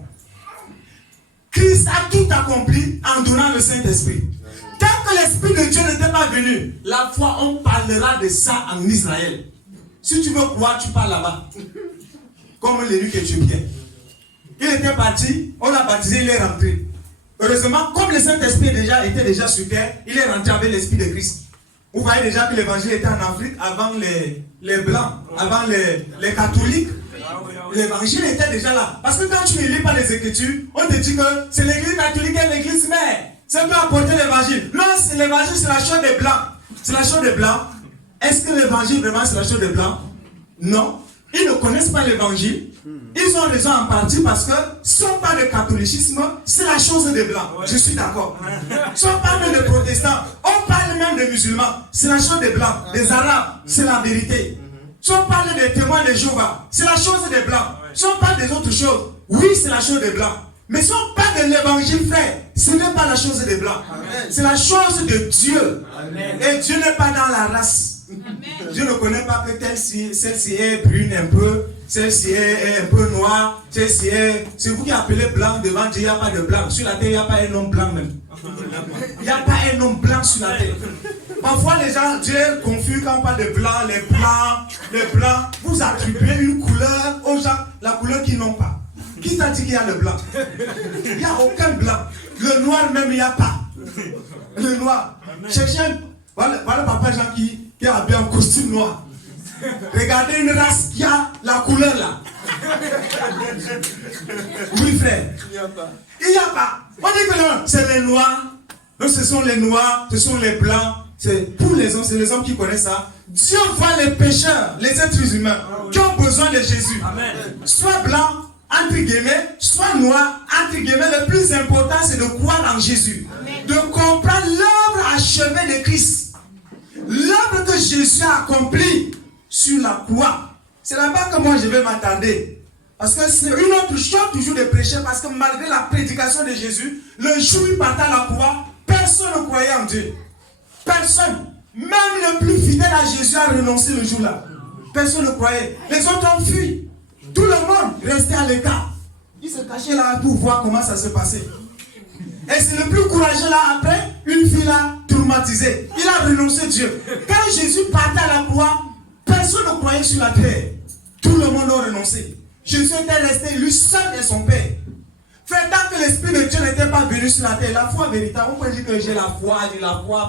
Christ a tout accompli en donnant le Saint-Esprit. Tant que l'Esprit de Dieu n'était pas venu, la foi, on parlera de ça en Israël. Si tu veux croire, tu parles là-bas. Comme l'évêque éthiopien. Il était parti, on l'a baptisé, il est rentré. Heureusement, comme le Saint-Esprit était déjà sur terre, il est rentré avec l'Esprit de Christ. Vous voyez déjà que l'évangile était en Afrique avant les Blancs, avant les catholiques. L'évangile était déjà là. Parce que quand tu ne lis pas les Écritures, on te dit que c'est l'église catholique et l'église mère. C'est eux qui ont apporté l'évangile. Non, l'évangile, c'est la chose des Blancs. C'est la chose des Blancs. Est-ce que l'évangile, vraiment, c'est la chose des Blancs? Non. Ils ne connaissent pas l'évangile. Ils ont raison en partie parce que si on parle de catholicisme, c'est la chose des Blancs. Je suis d'accord. Si on parle de protestants, on parle même des musulmans. C'est la chose des Blancs. Des Arabes, c'est la vérité. Si on parle des témoins de Jéhovah, c'est la chose des Blancs. Si on parle des autres choses, oui, c'est la chose des Blancs. Mais si on parle de l'évangile, frère, ce n'est pas la chose des Blancs. C'est la chose de Dieu. Amen. Et Dieu n'est pas dans la race. Amen. Dieu ne connaît pas que celle-ci est brune un peu, celle-ci est un peu noire, celle-ci est... C'est vous qui appelez blanc devant Dieu, il n'y a pas de blanc. Sur la terre, il n'y a pas un homme blanc même. Il n'y a pas un homme blanc sur la terre. Parfois, les gens, Dieu est confus quand on parle de blanc, les blancs. Vous attribuez une couleur aux gens, la couleur qu'ils n'ont pas. Qui t'a dit qu'il y a le blanc? Il n'y a aucun blanc. Le noir même, il n'y a pas. Le noir. Cherchez, voilà papa Jean qui est habillé en costume noir. Regardez une race qui a la couleur là. Oui frère. Il n'y a pas. On dit que non, c'est les noirs. Non, ce sont les noirs, ce sont les blancs. C'est pour les hommes, c'est les hommes qui connaissent ça. Dieu voit les pécheurs, les êtres humains qui ont besoin de Jésus. Amen. Soit blanc, entre guillemets, soit noir, entre guillemets. Le plus important, c'est de croire en Jésus. Amen. De comprendre l'œuvre achevée de Christ. L'œuvre que Jésus a accomplie sur la croix. C'est là-bas que moi je vais m'attarder. Parce que c'est une autre chose toujours de prêcher. Parce que malgré la prédication de Jésus, le jour où il partait à la croix, personne ne croyait en Dieu. Personne. Même le plus fidèle à Jésus a renoncé le jour-là. Personne ne croyait. Les autres ont fui. Tout le monde restait à l'écart. Ils se cachaient là pour voir comment ça se passait. Et c'est le plus courageux là après, une fille là traumatisée. Il a renoncé Dieu. Quand Jésus partait à la croix, personne ne croyait sur la terre. Tout le monde a renoncé. Jésus était resté lui seul et son Père. Frère, tant que l'Esprit de Dieu n'était pas venu sur la terre, la foi véritable, on peut dire que j'ai la foi,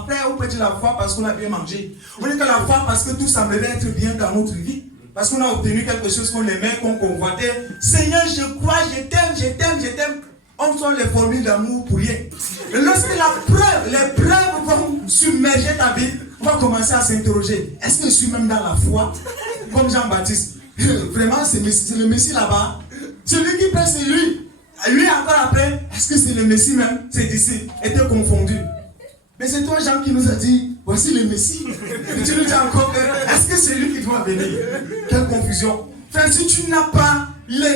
frère, on peut dire la foi parce qu'on a bien mangé. On dit que la foi parce que tout semblerait être bien dans notre vie. Parce qu'on a obtenu quelque chose qu'on aimait, qu'on convoitait. Seigneur, je crois, je t'aime. On sort les formules d'amour pour rien. Et lorsque les preuves vont submerger ta vie, on va commencer à s'interroger. Est-ce que je suis même dans la foi? Comme Jean-Baptiste. Vraiment, c'est le Messie là-bas. Celui qui prêche, c'est lui. Lui encore après, est-ce que c'est le Messie même? Ses disciples étaient confondus. Mais c'est toi Jean qui nous a dit, voici le Messie. Et tu nous dis encore, est-ce que c'est lui qui doit venir? Quelle confusion. Frère, si tu n'as pas,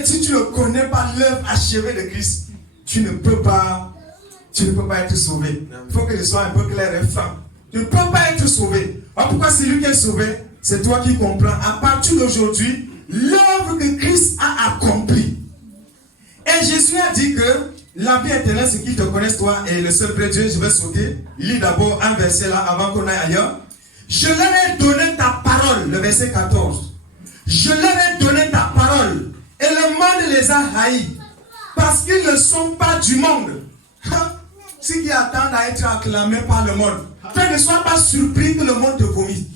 si tu ne connais pas l'œuvre achevée de Christ, tu ne peux pas être sauvé. Il faut que je sois un peu clair et franc. Tu ne peux pas être sauvé. Pourquoi c'est lui qui est sauvé? C'est toi qui comprends. À partir d'aujourd'hui, l'œuvre que Christ a accomplie. Et Jésus a dit que la vie éternelle, c'est qu'ils te connaissent toi et le seul vrai Dieu. Je vais sauter. Il lit d'abord un verset là avant qu'on aille ailleurs. Je leur ai donné ta parole, le verset 14. Je leur ai donné ta parole et le monde les a haïs parce qu'ils ne sont pas du monde. Ce qui attendent à être acclamés par le monde. Frère, ne sois pas surpris que le monde te vomit.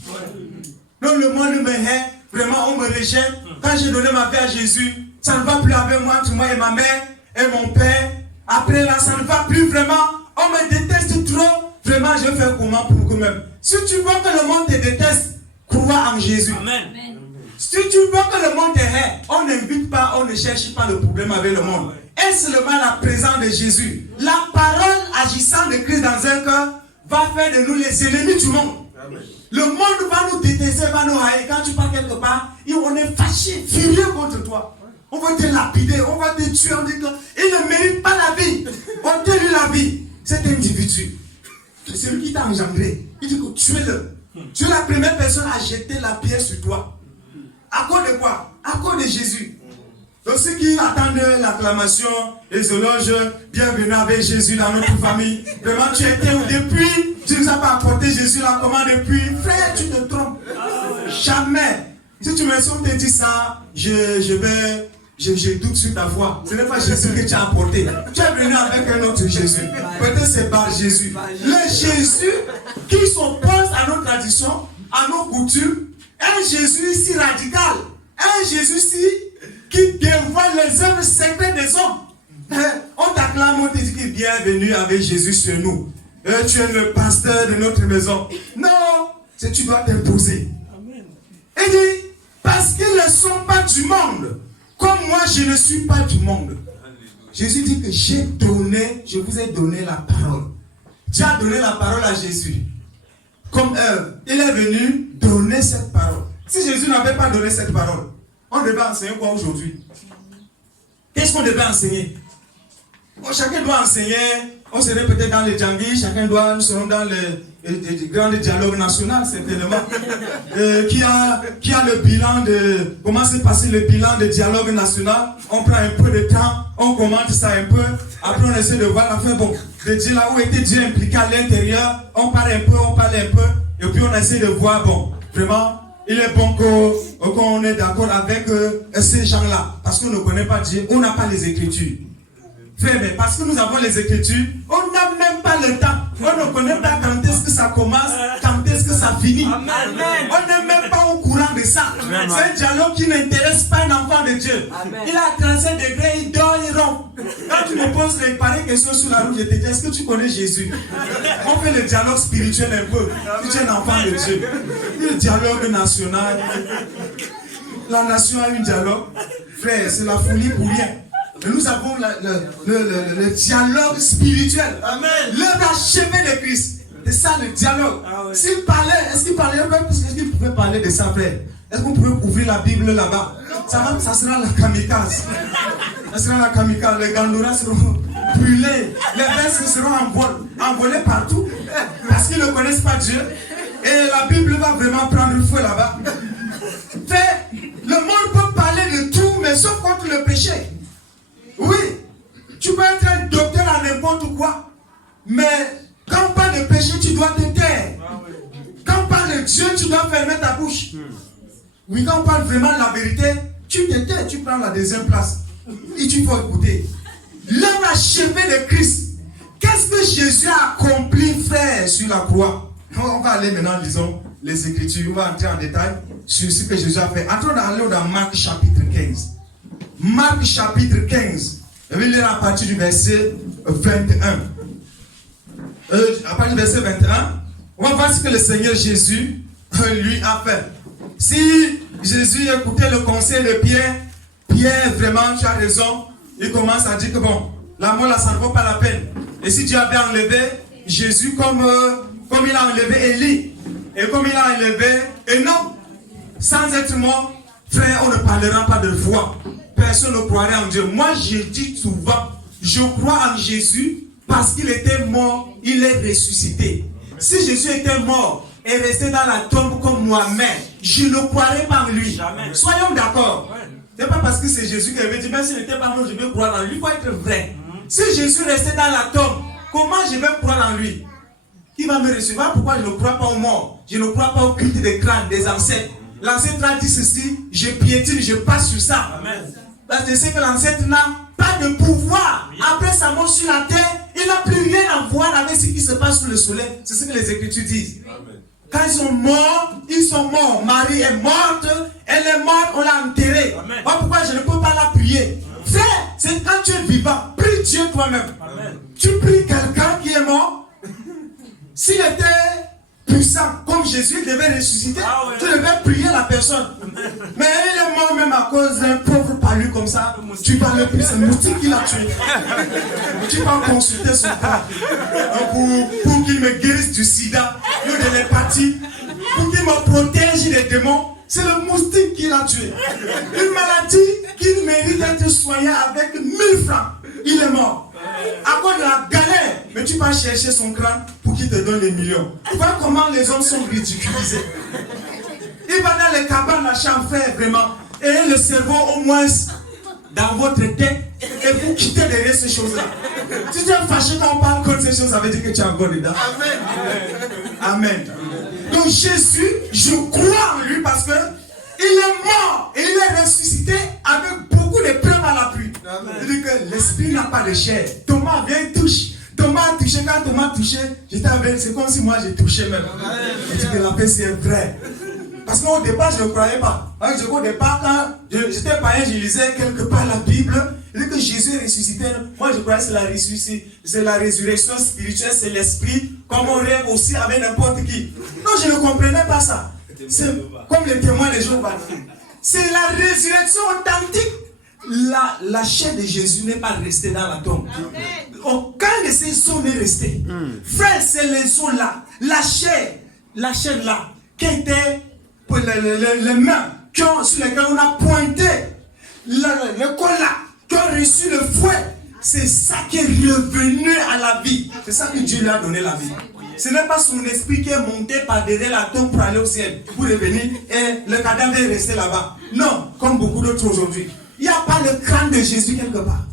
Non, le monde me hait, vraiment on me rejette. Quand j'ai donné ma vie à Jésus, ça ne va plus avec moi, entre moi et ma mère et mon père. Après là, ça ne va plus vraiment. On me déteste trop. Vraiment, je vais faire comment pour que même. Si tu vois que le monde te déteste, crois en Jésus. Amen. Si tu vois que le monde te hait, on n'invite pas, on ne cherche pas le problème avec le monde. Et seulement la présence de Jésus. La parole agissant de Christ dans un cœur va faire de nous les ennemis du monde. Amen. Le monde va nous détester, va nous haïr. Quand tu pars quelque part, on est fâché, furieux contre toi. On va te lapider, on va te tuer, on dit qu'il ne mérite pas la vie. On te lui la vie. Cet individu, c'est lui qui t'a engendré. Il dit que tuez-le. Tu es la première personne à jeter la pierre sur toi. À cause de quoi? À cause de Jésus. Donc ceux qui attendent l'acclamation, les éloges, bienvenue avec Jésus dans notre famille. Vraiment, tu étais où depuis? Tu ne nous as pas apporté Jésus là, comment depuis? Frère, tu te trompes. Jamais. Si tu me sens te dire ça, je vais je doute sur ta foi. Ce n'est pas Jésus que tu as apporté. Tu es venu avec un autre Jésus. Peut-être c'est par Jésus. Le Jésus qui s'oppose à nos traditions, à nos coutumes, un Jésus si radical, un Jésus qui dévoile les œuvres secrètes des hommes. On t'acclame, on te dit que bienvenue avec Jésus sur nous. Tu es le pasteur de notre maison. Non, c'est tu dois t'imposer. Il dit, parce qu'ils ne sont pas du monde, comme moi je ne suis pas du monde. Jésus dit que je vous ai donné la parole. Tu as donné la parole à Jésus. Comme il est venu donner cette parole. Si Jésus n'avait pas donné cette parole, on devait enseigner quoi aujourd'hui? Qu'est-ce qu'on devait enseigner? Chacun doit enseigner. On serait peut-être dans les djangis, nous serons dans le grand dialogue national, certainement. Qui a le bilan de. Comment s'est passé le bilan de dialogue national? On prend un peu de temps, on commente ça un peu. Après, on essaie de voir l'affaire. Bon, de Dieu là où était Dieu impliqué à l'intérieur, on parle un peu. Et puis, on essaie de voir, bon, vraiment, il est bon qu'on est d'accord avec ces gens-là. Parce qu'on ne connaît pas Dieu, on n'a pas les Écritures. Frère, mais parce que nous avons les Écritures, on n'a même pas le temps. On ne connaît pas quand est-ce que ça commence, quand est-ce que ça finit. Amen. On n'est même pas au courant de ça. C'est un dialogue qui n'intéresse pas un enfant de Dieu. Amen. Il a 35 degrés, il dort, il rompt. Quand tu me poses les pareilles questions sur la route, je te dis, est-ce que tu connais Jésus? On fait le dialogue spirituel un peu. Si tu es un enfant de Dieu. Le dialogue national. La nation a un dialogue. Frère, c'est la folie pour rien. Nous avons le dialogue spirituel. Amen. L'œuvre achevée de Christ. C'est ça le dialogue. Ah, ouais. S'il parlait, est-ce qu'il pouvait parler de ça, frère? Est-ce qu'on pouvait ouvrir la Bible là-bas? Ça sera la kamikaze. Ça sera la kamikaze. Les gandoras seront brûlés. Les versets seront envolés partout. Parce qu'ils ne connaissent pas Dieu. Et la Bible va vraiment prendre feu là-bas. Le monde peut parler de tout, mais sauf contre le péché. Oui, tu peux être un docteur à n'importe quoi, mais quand on parle de péché, tu dois te taire. Quand on parle de Dieu, tu dois fermer ta bouche. Oui, quand on parle vraiment de la vérité, tu te tais, tu prends la deuxième place. Et tu faut écouter. L'œuvre achevée de Christ. Qu'est-ce que Jésus a accompli, frère, sur la croix? On va aller maintenant, lisons les Écritures. On va entrer en détail sur ce que Jésus a fait. Entrons dans Marc chapitre 15. Marc chapitre 15. Je vais lire à partir du verset 21. À partir du verset 21, on va voir ce que le Seigneur Jésus lui a fait. Si Jésus écoutait le conseil de Pierre, Pierre, vraiment, tu as raison, il commence à dire que bon, la mort là, ça ne vaut pas la peine. Et si Dieu avait enlevé Jésus comme il a enlevé Élie, et comme il a enlevé Enoch, sans être mort, frère, on ne parlera pas de foi. Personne ne croirait en Dieu. Moi, je dis souvent, je crois en Jésus parce qu'il était mort, il est ressuscité. Si Jésus était mort et resté dans la tombe comme moi-même, je ne croirais pas en lui. Jamais. Soyons d'accord. Ce n'est pas parce que c'est Jésus qui avait dit, même s'il n'était pas mort, je vais croire en lui. Il faut être vrai. Si Jésus restait dans la tombe, comment je vais croire en lui? Qui va me recevoir? Pourquoi je ne crois pas aux morts? Je ne crois pas au culte des crânes, des ancêtres. L'ancêtre a dit ceci, je piétine, je passe sur ça. Amen. Parce que je sais que l'ancêtre n'a pas de pouvoir. Après sa mort sur la terre, il n'a plus rien à voir avec ce qui se passe sous le soleil. C'est ce que les Écritures disent. Amen. Quand ils sont morts, ils sont morts. Marie est morte, elle est morte, on l'a enterrée. Voilà pourquoi je ne peux pas la prier. Frère, c'est quand tu es vivant, prie Dieu toi-même. Amen. Tu pries quelqu'un qui est mort. S'il était puissant, comme Jésus, il devait ressusciter. Ah ouais. Tu devais prier la personne. Mais il est mort même à cause d'un pauvre palu comme ça. Tu parles plus, c'est le moustique qui l'a tué. Tu vas consulter son frère pour qu'il me guérisse du sida, de l'hépatie, pour qu'il me protège des démons. C'est le moustique qui l'a tué. Une maladie qui mérite d'être soignée avec 1000 francs. Il est mort. À cause de la galère, mais tu vas chercher son crâne pour qu'il te donne les millions. Vois comment les hommes sont ridiculisés. Il va dans les cabanes, la chambre, frère, vraiment. Et le cerveau, au moins, dans votre tête, et vous quittez derrière ces choses-là. Si tu es fâché quand on parle contre ces choses, ça veut dire que tu es encore dedans. Amen. Amen. Donc Jésus, je crois en lui parce que il est mort et il est ressuscité avec beaucoup beaucoup de preuves à l'appui. Il dit que l'esprit n'a pas de chair. Thomas vient touche. Thomas a touché, quand Thomas a touché, j'étais avec, c'est comme si moi j'ai touché même. Il dit que la paix c'est vrai. Parce qu'au départ je ne croyais pas. Au départ, quand j'étais païen, je lisais quelque part la Bible. Il dit que Jésus est ressuscité. Moi je croyais que c'est la résurrection spirituelle, c'est l'esprit, comme on rêve aussi avec n'importe qui. Non, je ne comprenais pas ça. C'est comme les témoins des Jéhovah. C'est la résurrection authentique. La chair de Jésus n'est pas restée dans la tombe. Aucun de ces os n'est resté. Frère, c'est les os là. La chair là, qui était pour les mains sur lesquelles on a pointé, le col là, qui ont reçu le fouet. C'est ça qui est revenu à la vie. C'est ça que Dieu lui a donné la vie. Ce n'est pas son esprit qui est monté par derrière la tombe pour aller au ciel, pour revenir et le cadavre est resté là-bas. Non, comme beaucoup d'autres aujourd'hui. Il n'y a pas le crâne de Jésus quelque part.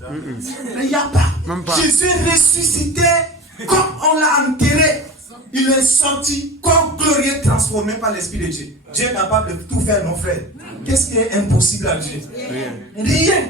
Il n'y a pas. Jésus est ressuscité comme on l'a enterré. Il est sorti comme glorieux, transformé par l'Esprit de Dieu. Dieu est capable de tout faire, nos frères. Qu'est-ce qui est impossible à Dieu? Rien.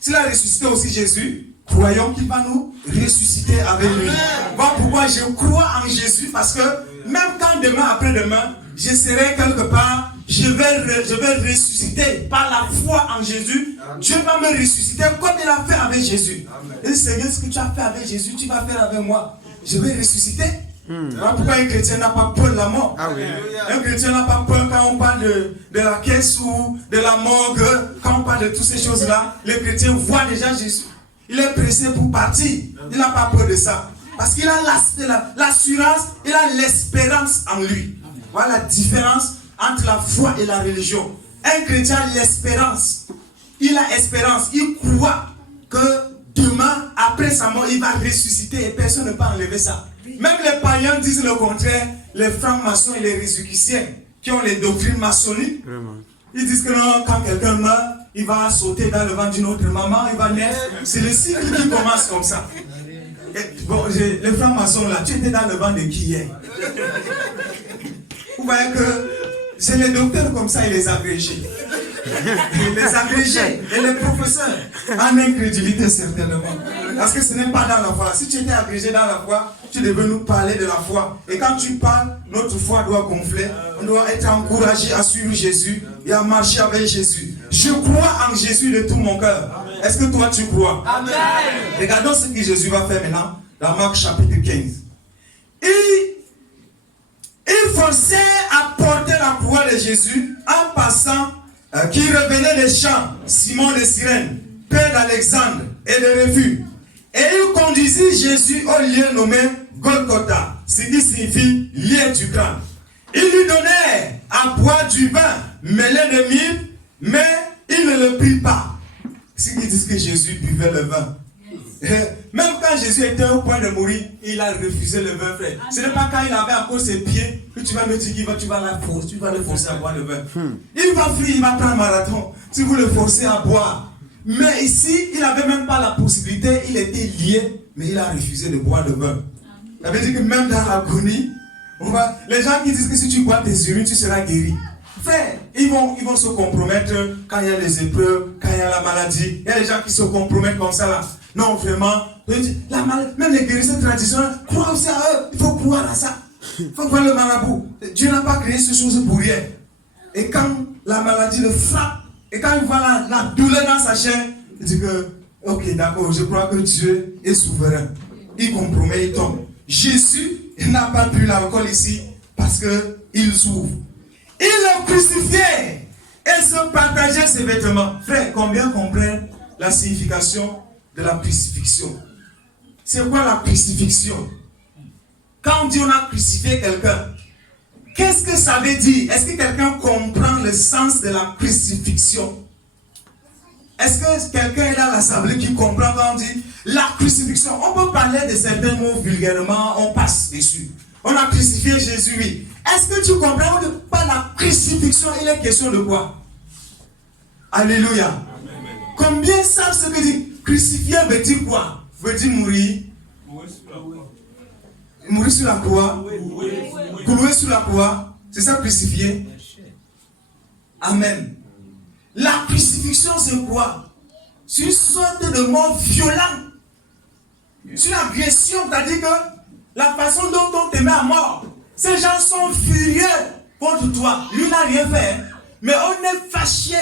S'il a ressuscité aussi Jésus, croyons qu'il va nous ressusciter avec lui. Voilà pourquoi je crois en Jésus, parce que même quand demain, après-demain, je serai quelque part, je vais ressusciter par la foi en Jésus. Dieu va me ressusciter comme il a fait avec Jésus. Et Seigneur, ce que tu as fait avec Jésus, tu vas faire avec moi. Je vais ressusciter. Voilà pourquoi un chrétien n'a pas peur de la mort. Un chrétien n'a pas peur quand on parle de la caisse ou de la morgue. Quand on parle de toutes ces choses-là, le chrétien voit déjà Jésus. Il est pressé pour partir. Il n'a pas peur de ça. Parce qu'il a l'assurance, il a l'espérance en lui. Voilà la différence entre la foi et la religion. Un chrétien a l'espérance. Il a espérance. Il croit que demain, après sa mort, il va ressusciter et personne ne peut enlever ça. Même les païens disent le contraire. Les francs-maçons et les résurrectiens qui ont les doctrines maçonniques, ils disent que non, quand quelqu'un meurt, il va sauter dans le ventre d'une autre maman, il va naître. C'est le cycle qui commence comme ça. Et, bon, les francs-maçons là, tu étais dans le ventre de qui hier? Vous voyez que c'est les docteurs comme ça et les agrégés. Les agrégés et les professeurs en incrédulité certainement. Parce que ce n'est pas dans la foi. Si tu étais agrégé dans la foi, tu devais nous parler de la foi. Et quand tu parles, notre foi doit gonfler. On doit être encouragé à suivre Jésus et à marcher avec Jésus. Je crois en Jésus de tout mon cœur. Est-ce que toi tu crois? Amen. Regardons ce que Jésus va faire maintenant dans Marc chapitre 15. Il forçait à porter la croix de Jésus en passant qui revenait des champs, Simon de Cyrène, père d'Alexandre et de Rufus. Et il conduisit Jésus au lieu nommé Golgotha, ce qui signifie lieu du crâne. Il lui donnait à boire du vin mêlé de myrrhe, mais il ne le prit pas. Ceux qui disent que Jésus buvait le vin. Même quand Jésus était au point de mourir, il a refusé le vin, frère. Ce n'est pas quand il avait encore ses pieds que tu vas me dire que tu vas le forcer à boire le vin. Il va fuir, il va prendre un marathon. Si vous le forcez à boire. Mais ici, il n'avait même pas la possibilité, il était lié, mais il a refusé de boire le vin. Ça veut dire que même dans l'agonie, les gens qui disent que si tu bois tes urines, tu seras guéri. Frère, ils vont se compromettre quand il y a les épreuves, quand il y a la maladie. Il y a des gens qui se compromettent comme ça là. Non, vraiment, même les guérisseurs traditionnels croient aussi à eux. Il faut croire à ça. Il faut voir le marabout. Dieu n'a pas créé ces choses pour rien. Et quand la maladie le frappe, et quand il voit la douleur dans sa chair, il dit que, ok, d'accord, je crois que Dieu est souverain. Il compromet, il tombe. Jésus n'a pas pu l'alcool ici parce qu'il souffre. Il le crucifiait et se partageait ses vêtements. Frère, combien comprennent la signification de la crucifixion? C'est quoi la crucifixion? Quand on dit on a crucifié quelqu'un, qu'est-ce que ça veut dire? Est-ce que quelqu'un comprend le sens de la crucifixion? Est-ce que quelqu'un est dans l'assemblée qui comprend quand on dit la crucifixion? On peut parler de certains mots vulgairement, on passe dessus. On a crucifié Jésus, oui. Est-ce que tu comprends pas la crucifixion? Il est question de quoi? Alléluia. Amen. Combien savent ce que dit crucifier veut dire quoi? Veut dire mourir. Mourir sur la croix. Clouer sur la croix. C'est ça crucifier. Amen. La crucifixion c'est quoi? sur une sorte de mort violente. Sur l'agression, c'est-à-dire que la façon dont on te met à mort, ces gens sont furieux contre toi. Lui n'a rien fait, mais on est fâché.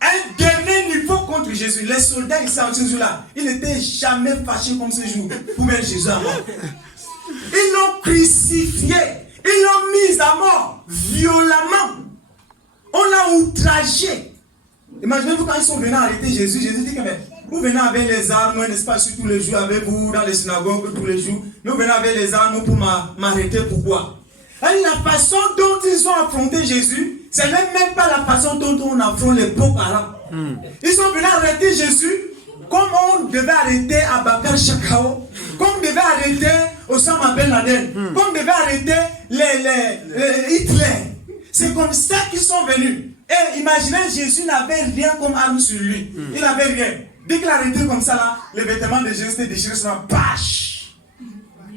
Un dernier niveau contre Jésus. Les soldats ici en ce jour-là, ils n'étaient jamais fâchés comme ce jour pour mettre Jésus à mort. Ils l'ont crucifié. Ils l'ont mis à mort violemment. On l'a outragé. Imaginez-vous quand ils sont venus arrêter Jésus. Jésus dit que vous venez avec les armes, n'est-ce pas, sur tous les jours avec vous, dans les synagogues tous les jours. Nous venons avec les armes pour m'arrêter. Pourquoi? Et la façon dont ils ont affronté Jésus, c'est même pas la façon dont on affronte les pauvres arabes. Ils sont venus arrêter Jésus comme on devait arrêter Abakar Shakao, comme on devait arrêter Osama Ben Laden, comme on devait arrêter les Hitler. C'est comme ça qu'ils sont venus. Et imaginez, Jésus n'avait rien comme arme sur lui. Il n'avait rien. Dès qu'il a arrêté comme ça là, les vêtements de Jésus étaient déchirés sur la pâche.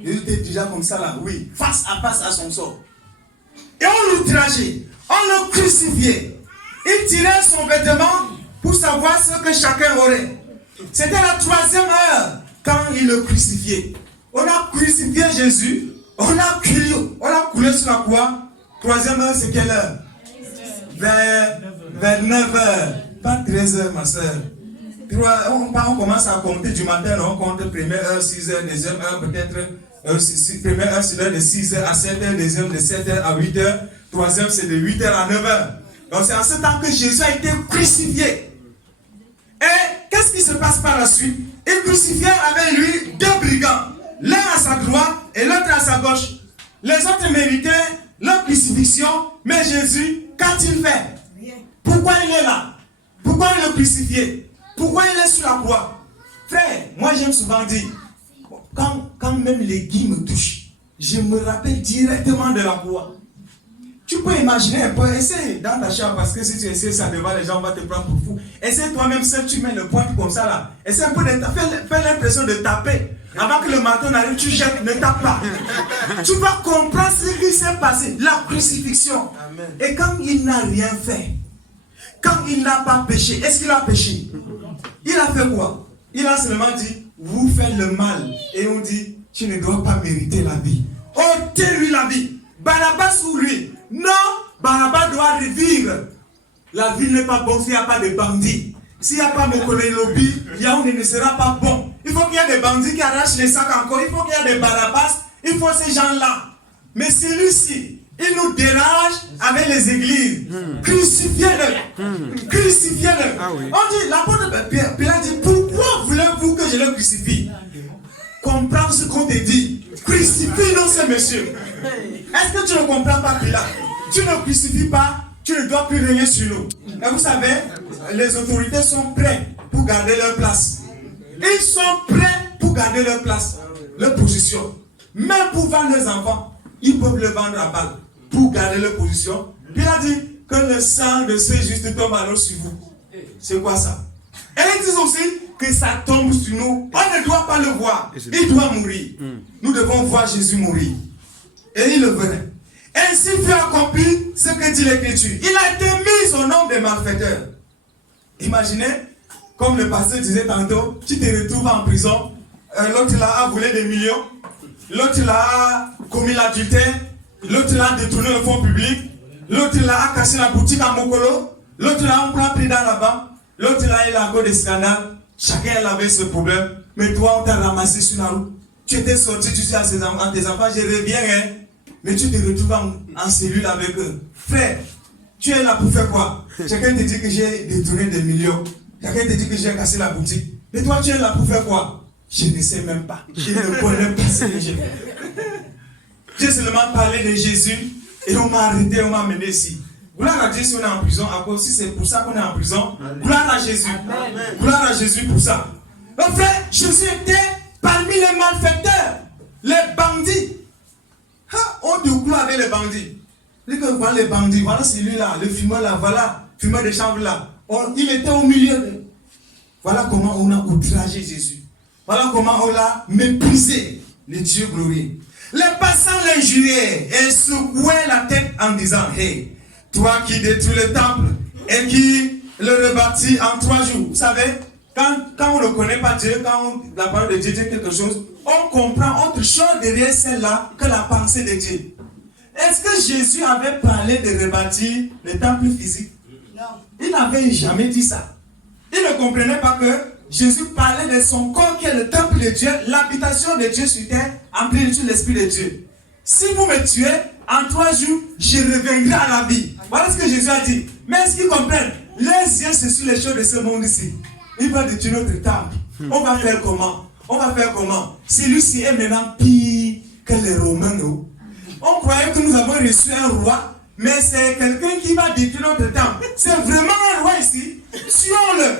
Il était déjà comme ça là, oui, face à son sort. Et on l'outrageait, on le crucifiait. Il tirait son vêtement pour savoir ce que chacun aurait. C'était la 3e heure quand il le crucifiait. On a crucifié Jésus, on a coulé sur la croix. 3e heure, c'est quelle heure? Vers 9 heures, pas 13 heures, ma soeur. On commence à compter du matin, on compte première heure, 6 heures, deuxième heure, peut-être. Première heure, c'est l'heure de 6 heures à 7 heures, deuxième de 7 heures à 8 heures, troisième, c'est de 8 heures à 9 heures. Donc, c'est en ce temps que Jésus a été crucifié. Et qu'est-ce qui se passe par la suite? Il crucifiait avec lui 2 brigands, l'un à sa droite et l'autre à sa gauche. Les autres méritaient leur crucifixion, mais Jésus, qu'a-t-il fait? Pourquoi il est là? Pourquoi il est crucifié? Pourquoi il est sur la croix? Frère, moi j'aime souvent dire, quand même les guilles me touchent, je me rappelle directement de la croix. Tu peux imaginer un peu, essaie dans ta chambre, parce que si tu essaies ça devant les gens, on va te prendre pour fou. Essaie toi-même seul, tu mets le poing comme ça là. Essaie un peu de fais l'impression de taper. Avant que le marteau n'arrive, tu jettes, ne tape pas. Tu vas comprendre ce qui s'est passé, la crucifixion. Amen. Et quand il n'a rien fait, quand il n'a pas péché, est-ce qu'il a péché? Il a fait quoi? Il a seulement dit, vous faites le mal. Et on dit, tu ne dois pas mériter la vie. Ôtez-lui la vie. Barabbas ou lui? Non, Barabbas doit revivre. La vie n'est pas bonne s'il n'y a pas de bandits. S'il n'y a pas Mokole Lobby, Yaoundé ne sera pas bon. Il faut qu'il y ait des bandits qui arrachent les sacs encore. Il faut qu'il y ait des Barabbas. Il faut ces gens-là. Mais celui-ci, il nous dérange avec les églises. Crucifiez-le. Crucifiez-le. Ah oui. On dit, l'apôtre Pierre dit, pourquoi voulez-vous que je le crucifie? Comprends ce qu'on te dit. Crucifie-nous ce monsieur. Est-ce que tu ne comprends pas, Pilate? Tu ne crucifies pas, tu ne dois plus régner sur nous. Et vous savez, les autorités sont prêtes pour garder leur place. Ils sont prêts pour garder leur place, leur position. Même pour vendre leurs enfants, ils peuvent le vendre à balle pour garder leur position. Puis il a dit que le sang de ces justes tombe alors sur vous. C'est quoi ça? Et ils disent aussi que ça tombe sur nous. On ne doit pas le voir. Il doit mourir. Nous devons voir Jésus mourir. Et il le verrait. Ainsi fut accompli ce que dit l'Écriture. Il a été mis au nom des malfaiteurs. Imaginez, comme le pasteur disait tantôt, tu te retrouves en prison. L'autre là a volé des millions. L'autre là a commis l'adultère. L'autre là a détourné le fonds public. L'autre là a cassé la boutique à Mokolo. L'autre là on prend pris dans la banque. L'autre là il a encore des scandales. Chacun avait ce problème. Mais toi on t'a ramassé sur la route. Tu étais sorti, tu dis à tes enfants, je reviens, hein. Mais tu te retrouves en cellule avec eux. Frère, tu es là pour faire quoi? Chacun te dit que j'ai détourné des millions. Chacun te dit que j'ai cassé la boutique. Mais toi, tu es là pour faire quoi? Je ne sais même pas. Je ne connais pas ce que j'ai fait. J'ai seulement parlé de Jésus et on m'a arrêté, on m'a amené ici. Gloire à Dieu si on est en prison. Si c'est pour ça qu'on est en prison, gloire à Jésus. Amen. Gloire à Jésus pour ça. En fait, Jésus était parmi les malfaiteurs, les bandits. On déclare avec les bandits. Voilà les bandits, voilà celui-là, le fumeur là, voilà, fumeur de chanvre là. Il était au milieu. Voilà comment on a outragé Jésus. Voilà comment on l'a méprisé, le Dieu glorieux. Les passants l'injuriaient et secouaient la tête en disant, hey, toi qui détruis le temple et qui le rebâtis en 3 jours. Vous savez, Quand on ne connaît pas Dieu, quand la parole de Dieu dit quelque chose, on comprend autre chose derrière celle-là que la pensée de Dieu. Est-ce que Jésus avait parlé de rebâtir le temple physique? Non. Il n'avait jamais dit ça. Il ne comprenait pas que Jésus parlait de son corps qui est le temple de Dieu, l'habitation de Dieu sur terre, en plénitude de l'Esprit de Dieu. Si vous me tuez, en 3 jours, je reviendrai à la vie. Voilà ce que Jésus a dit. Mais est-ce qu'ils comprennent? Les yeux, c'est sur les choses de ce monde ici. Il va détruire notre temple. On va faire comment? On va faire comment? Celui-ci est maintenant pire que les Romains. On croyait que nous avons reçu un roi, mais c'est quelqu'un qui va détruire notre temple. C'est vraiment un roi ici. Tuons-le.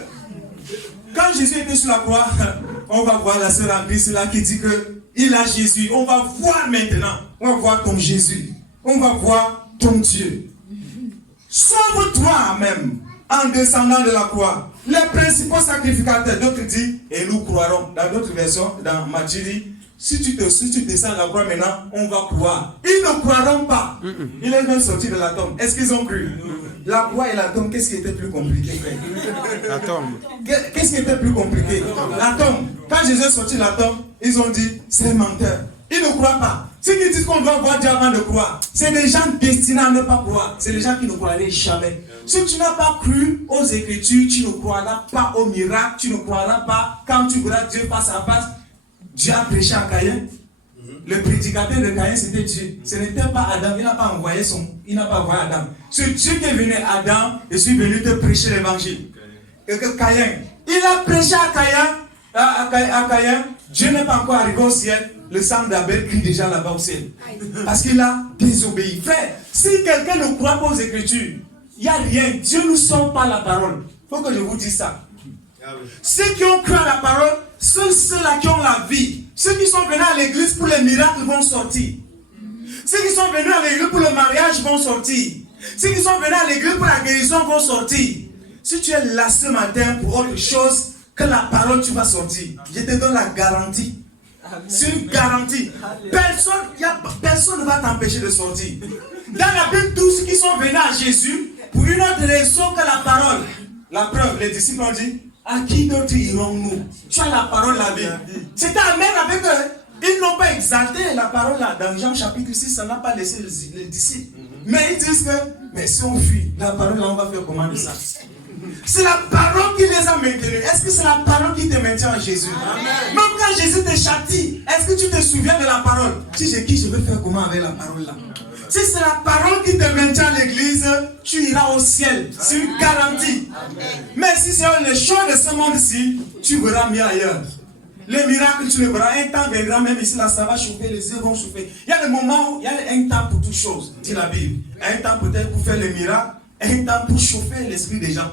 Quand Jésus était sur la croix, on va voir la sœur Anglise là qui dit que il a Jésus. On va voir maintenant. On va voir ton Jésus. On va voir ton Dieu. Sauve-toi même en descendant de la croix. Les principaux sacrificateurs, d'autres disent, et nous croirons. Dans d'autres versions, dans Matthieu dit, si tu descends de la croix maintenant, on va croire. Ils ne croiront pas. Il est même sorti de la tombe. Est-ce qu'ils ont cru? La croix et la tombe, qu'est-ce qui était plus compliqué, frère? La tombe. Qu'est-ce qui était plus compliqué? La tombe. Quand Jésus est sorti de la tombe, ils ont dit, c'est un menteur. Ils ne croient pas. Ceux qui disent qu'on doit voir Dieu avant de croire, c'est des gens destinés à ne pas croire. C'est des gens qui ne croiraient jamais. Si tu n'as pas cru aux Écritures, tu ne croiras pas au miracle, tu ne croiras pas quand tu verras Dieu face à face. Dieu a prêché à Caïn. Le prédicateur de Caïn, c'était Dieu. Ce n'était pas Adam. Il n'a pas envoyé Adam. C'est Dieu qui est venu à Adam. Je suis venu te prêcher l'évangile. Et que Caïn, il a prêché à Caïn. Dieu n'est pas encore arrivé au ciel. Le sang d'Abel crie déjà là-bas au ciel. Parce qu'il a désobéi. Frère, si quelqu'un ne croit pas aux Écritures, il n'y a rien. Dieu ne sort pas la parole. Il faut que je vous dise ça. Ceux qui ont cru à la parole, ceux-là qui ont la vie. Ceux qui sont venus à l'église pour les miracles vont sortir. Ceux qui sont venus à l'église pour le mariage vont sortir. Ceux qui sont venus à l'église pour la guérison vont sortir. Si tu es là ce matin pour autre chose que la parole, tu vas sortir. Je te donne la garantie. C'est une garantie. Personne ne va t'empêcher de sortir. Dans la Bible, tous ceux qui sont venus à Jésus pour une autre raison que la parole. La preuve, les disciples ont dit, à qui d'autre irons-nous? Tu as la parole, la Bible. C'était amen avec eux. Ils n'ont pas exalté la parole là. Dans Jean chapitre 6, ça n'a pas laissé les disciples. Mais ils disent que, mais si on fuit, la parole là, on va faire comment de ça? C'est la parole qui les a maintenus. Est-ce que c'est la parole qui te maintient en Jésus? Amen. Même quand Jésus te châtie, est-ce que tu te souviens de la parole? Si j'ai qui, je vais faire comment avec la parole là? Si c'est la parole qui te maintient à l'église, tu iras au ciel. C'est une garantie. Amen. Mais si c'est les choses de ce monde-ci, tu verras mieux ailleurs. Les miracles, tu les verras. Un temps viendra, même ici, là, ça va chauffer, les yeux vont chauffer. Il y a des moments où il y a un temps pour toutes choses, dit la Bible. Un temps peut-être pour faire les miracles, un temps pour chauffer l'esprit des gens.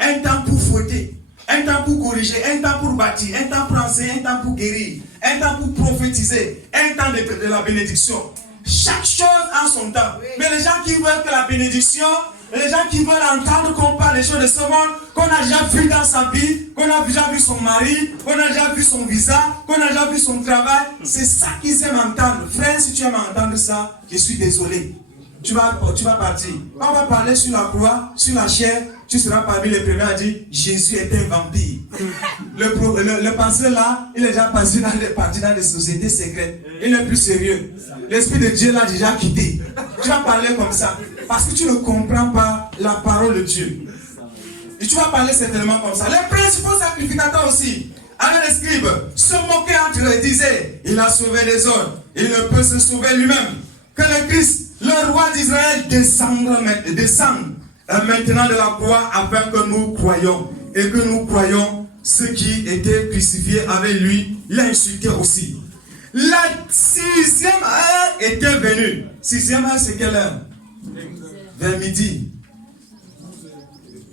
Un temps pour fouetter, un temps pour corriger, un temps pour bâtir, un temps pour enseigner, un temps pour guérir, un temps pour prophétiser, un temps de la bénédiction. Chaque chose a son temps. Mais les gens qui veulent que la bénédiction, les gens qui veulent entendre qu'on parle des choses de ce monde, qu'on a déjà vu dans sa vie, qu'on a déjà vu son mari, qu'on a déjà vu son visa, qu'on a déjà vu son travail, c'est ça qu'ils aiment entendre. Frère, si tu aimes entendre ça, je suis désolé. Tu vas partir. On va parler sur la croix, sur la chair. Tu seras parmi les premiers à dire Jésus est un vampire. Le pasteur là, il est déjà parti dans des sociétés secrètes. Il n'est plus sérieux. L'Esprit de Dieu l'a déjà quitté. Tu vas parler comme ça. Parce que tu ne comprends pas la parole de Dieu. Et tu vas parler certainement comme ça. Les principaux sacrificateurs aussi, avec les scribes, se moquaient entre eux et disaient il a sauvé les autres. Il ne peut se sauver lui-même. Que le Christ, le roi d'Israël, descende maintenant de la croix afin que nous croyions. Et que nous croyions ceux qui étaient crucifiés avec lui l'insultaient aussi. La 6e heure était venue. 6e heure, c'est quelle heure? Vers midi.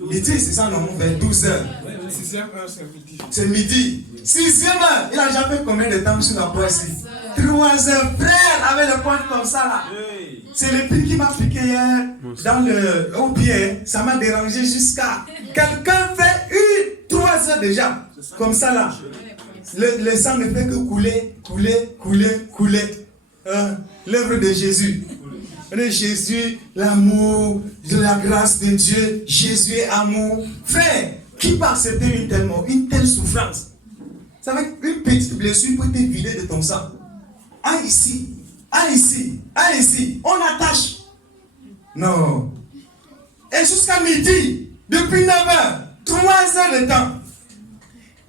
Midi, c'est ça, non? Vers 12 heures. 6e heure, c'est midi. C'est midi. 6e heure. Il a déjà fait combien de temps sur la croix ici? 3 heures. Frère, avec le point comme ça là. C'est le prix qui m'a piqué hier au pied. Ça m'a dérangé jusqu'à. Quelqu'un fait 3 heures déjà. Comme ça là. Le sang ne fait que couler. L'œuvre de Jésus. De Jésus, l'amour, de la grâce de Dieu. Jésus est amour. Frère, Qui peut accepter une telle souffrance? Ça veut dire qu'une petite blessure peut te vider de ton sang. Un ici, un ici, un ici. On attache. Non. Et jusqu'à midi, depuis 9 heures, 3 heures de temps,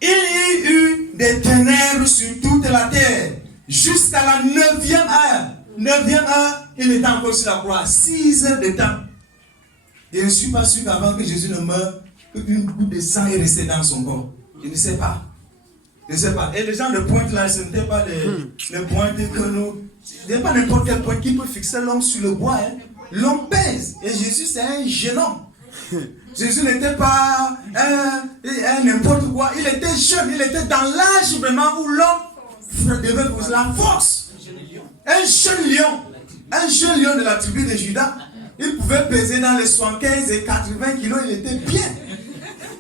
il y a eu des ténèbres sur toute la terre. Jusqu'à la 9e heure. 9e heure, il était encore sur la croix. 6 heures de temps. Je ne suis pas sûr qu'avant que Jésus ne meure, qu'une goutte de sang est restée dans son corps. Je ne sais pas. Je ne sais pas. Et les gens de pointe là, ce n'étaient pas les pointes que nous. Ce n'est pas n'importe quel point qui peut fixer l'homme sur le bois. Hein. L'homme pèse. Et Jésus, c'est un jeune homme. Jésus n'était pas un n'importe quoi. Il était jeune. Il était dans l'âge vraiment où l'homme devait poser la force. Un jeune lion. Un jeune lion de la tribu de Juda. Il pouvait peser dans les 75 et 80 kilos. Il était bien.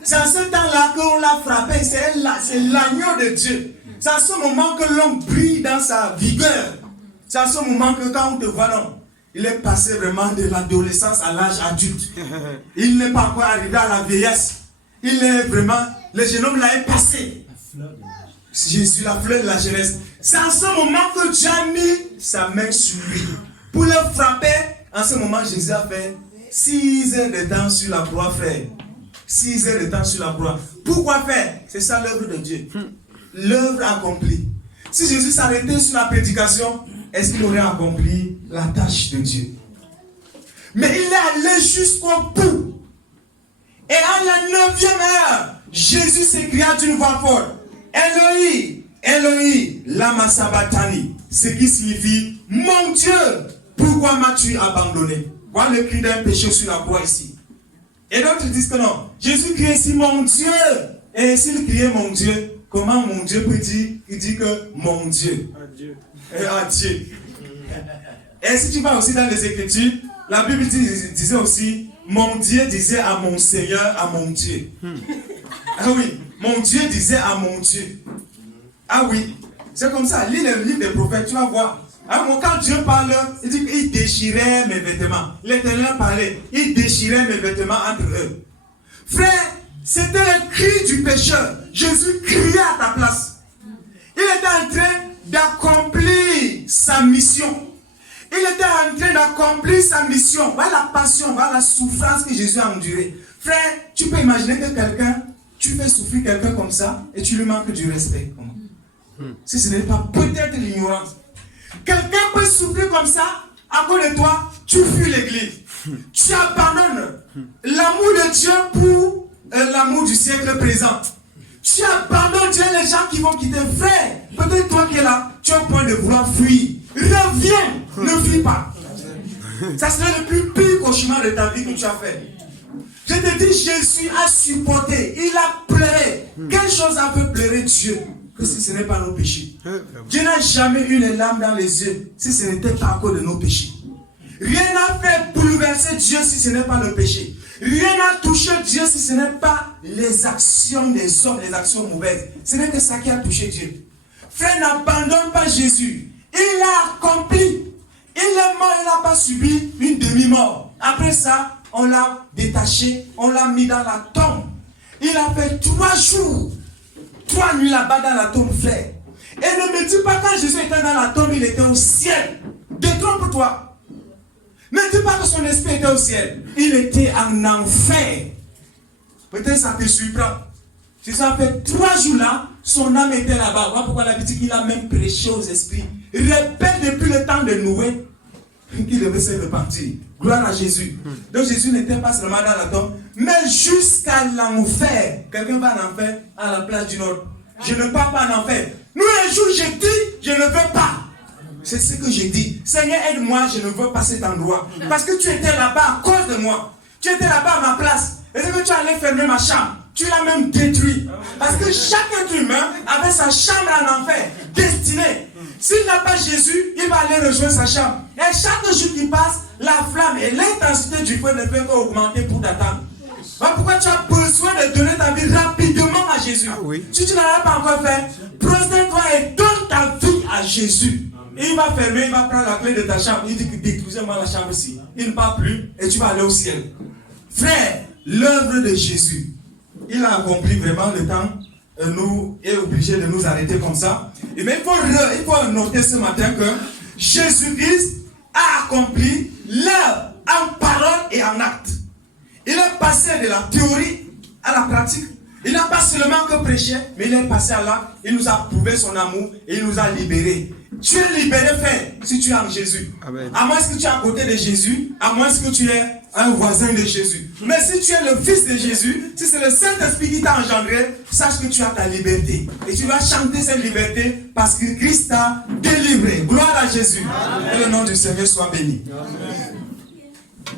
C'est en ce temps-là qu'on l'a frappé. C'est l'agneau de Dieu. C'est à ce moment que l'homme brille dans sa vigueur. C'est à ce moment que quand on te voit, non, il est passé vraiment de l'adolescence à l'âge adulte. Il n'est pas encore arrivé à la vieillesse. Il est vraiment, le jeune homme l'a passé. Jésus, la fleur de la jeunesse. C'est à ce moment que Dieu a mis sa main sur lui. Pour le frapper, en ce moment, Jésus a fait 6 heures de temps sur la croix, frère. 6 heures de temps sur la croix. Pourquoi faire? C'est ça l'œuvre de Dieu. L'œuvre accomplie. Si Jésus s'arrêtait sur la prédication, est-ce qu'il aurait accompli la tâche de Dieu? Mais il est allé jusqu'au bout. Et à la 9e heure, Jésus s'écria d'une voix forte: Eloi, Eloi, lama sabachthani. Ce qui signifie: mon Dieu, pourquoi m'as-tu abandonné? Voilà le cri d'un péché sur la croix ici. Et d'autres disent que non. Jésus criait ici: mon Dieu. Et s'il criait mon Dieu, comment mon Dieu peut dire? Il dit que mon Dieu. Adieu. Et adieu. Et si tu vas aussi dans les Écritures, la Bible disait aussi: mon Dieu disait à mon Seigneur, à mon Dieu. Ah oui, mon Dieu disait à mon Dieu. Ah oui, c'est comme ça. Lis le livre des prophètes, tu vas voir. Quand Dieu parle, il dit qu'il déchirait mes vêtements. L'Éternel parlait, il déchirait mes vêtements entre eux. Frère, c'était le cri du pécheur. Jésus criait à ta place. Il était en train d'accomplir sa mission. Il était en train d'accomplir sa mission. Voilà la passion, voilà la souffrance que Jésus a endurée. Frère, tu peux imaginer que quelqu'un, tu fais souffrir quelqu'un comme ça et tu lui manques du respect. Comment? Si ce n'est pas peut-être l'ignorance. Quelqu'un peut souffrir comme ça, à cause de toi, tu fuis l'église. Tu abandonnes l'amour de Dieu pour l'amour du siècle présent. Tu abandonnes Dieu, les gens qui vont quitter. Frère, peut-être toi qui es là, tu as un point de vouloir fuir. Reviens, ne fuis pas. Ça serait le plus pire cauchemar de ta vie que tu as fait. Je te dis, Jésus a supporté, il a pleuré. Quelle chose a fait pleurer Dieu que si ce n'est pas nos péchés? Dieu n'a jamais eu les larmes dans les yeux si ce n'était pas à cause de nos péchés. Rien n'a fait bouleverser Dieu si ce n'est pas le péché. Rien n'a touché Dieu si ce n'est pas les actions des hommes, les actions mauvaises. Ce n'est que ça qui a touché Dieu. Frère, n'abandonne pas Jésus. Il a accompli. Il est mort, il n'a pas subi une demi-mort. Après ça, on l'a détaché, on l'a mis dans la tombe. Il a fait 3 jours, 3 nuits là-bas dans la tombe, frère. Et ne me dis pas quand Jésus était dans la tombe, il était au ciel. Détrompe-toi. Ne dis pas que son esprit était au ciel. Il était en enfer. Peut-être ça te surprend. Si ça fait 3 jours là, son âme était là-bas. Voilà pourquoi la Bible dit qu'il a même prêché aux esprits. Il répète depuis le temps de Noé qu'il devait se repentir. Gloire à Jésus. Donc Jésus n'était pas seulement dans la tombe, mais jusqu'à l'enfer. Quelqu'un va en enfer à la place d'une autre. Je ne pars pas en enfer. Nous, un jour, j'ai dit, je ne veux pas. C'est ce que j'ai dit. Seigneur, aide-moi, je ne veux pas cet endroit. Parce que tu étais là-bas à cause de moi. Tu étais là-bas à ma place. Et c'est que tu allais fermer ma chambre. Tu l'as même détruit. Parce que chaque être humain avait sa chambre en enfer, destinée. S'il n'a pas Jésus, il va aller rejoindre sa chambre. Et chaque jour qui passe, la flamme et l'intensité du feu ne peut qu'augmenter pour t'attendre. Voilà pourquoi tu as besoin de donner ta vie rapidement à Jésus. Ah oui. Si tu n'en as pas encore fait, prosterne-toi et donne ta vie à Jésus. Et il va fermer, il va prendre la clé de ta chambre. Il dit que détruisez-moi la chambre ici. Il ne part plus et tu vas aller au ciel. Frère, l'œuvre de Jésus il a accompli vraiment le temps. Nous est obligé de nous arrêter comme ça. Et mais il faut noter ce matin que Jésus-Christ a accompli l'œuvre en parole et en acte. Il est passé de la théorie à la pratique. Il n'a pas seulement que prêché, mais il est passé à l'acte. Il nous a prouvé son amour et il nous a libérés. Tu es libéré, frère, si tu es en Jésus. Amen. À moins que tu es à côté de Jésus, à moins que tu es un voisin de Jésus. Mais si tu es le fils de Jésus, si c'est le Saint-Esprit qui t'a engendré, sache que tu as ta liberté. Et tu vas chanter cette liberté parce que Christ t'a délivré. Gloire à Jésus. Amen. Que le nom du Seigneur soit béni. Amen.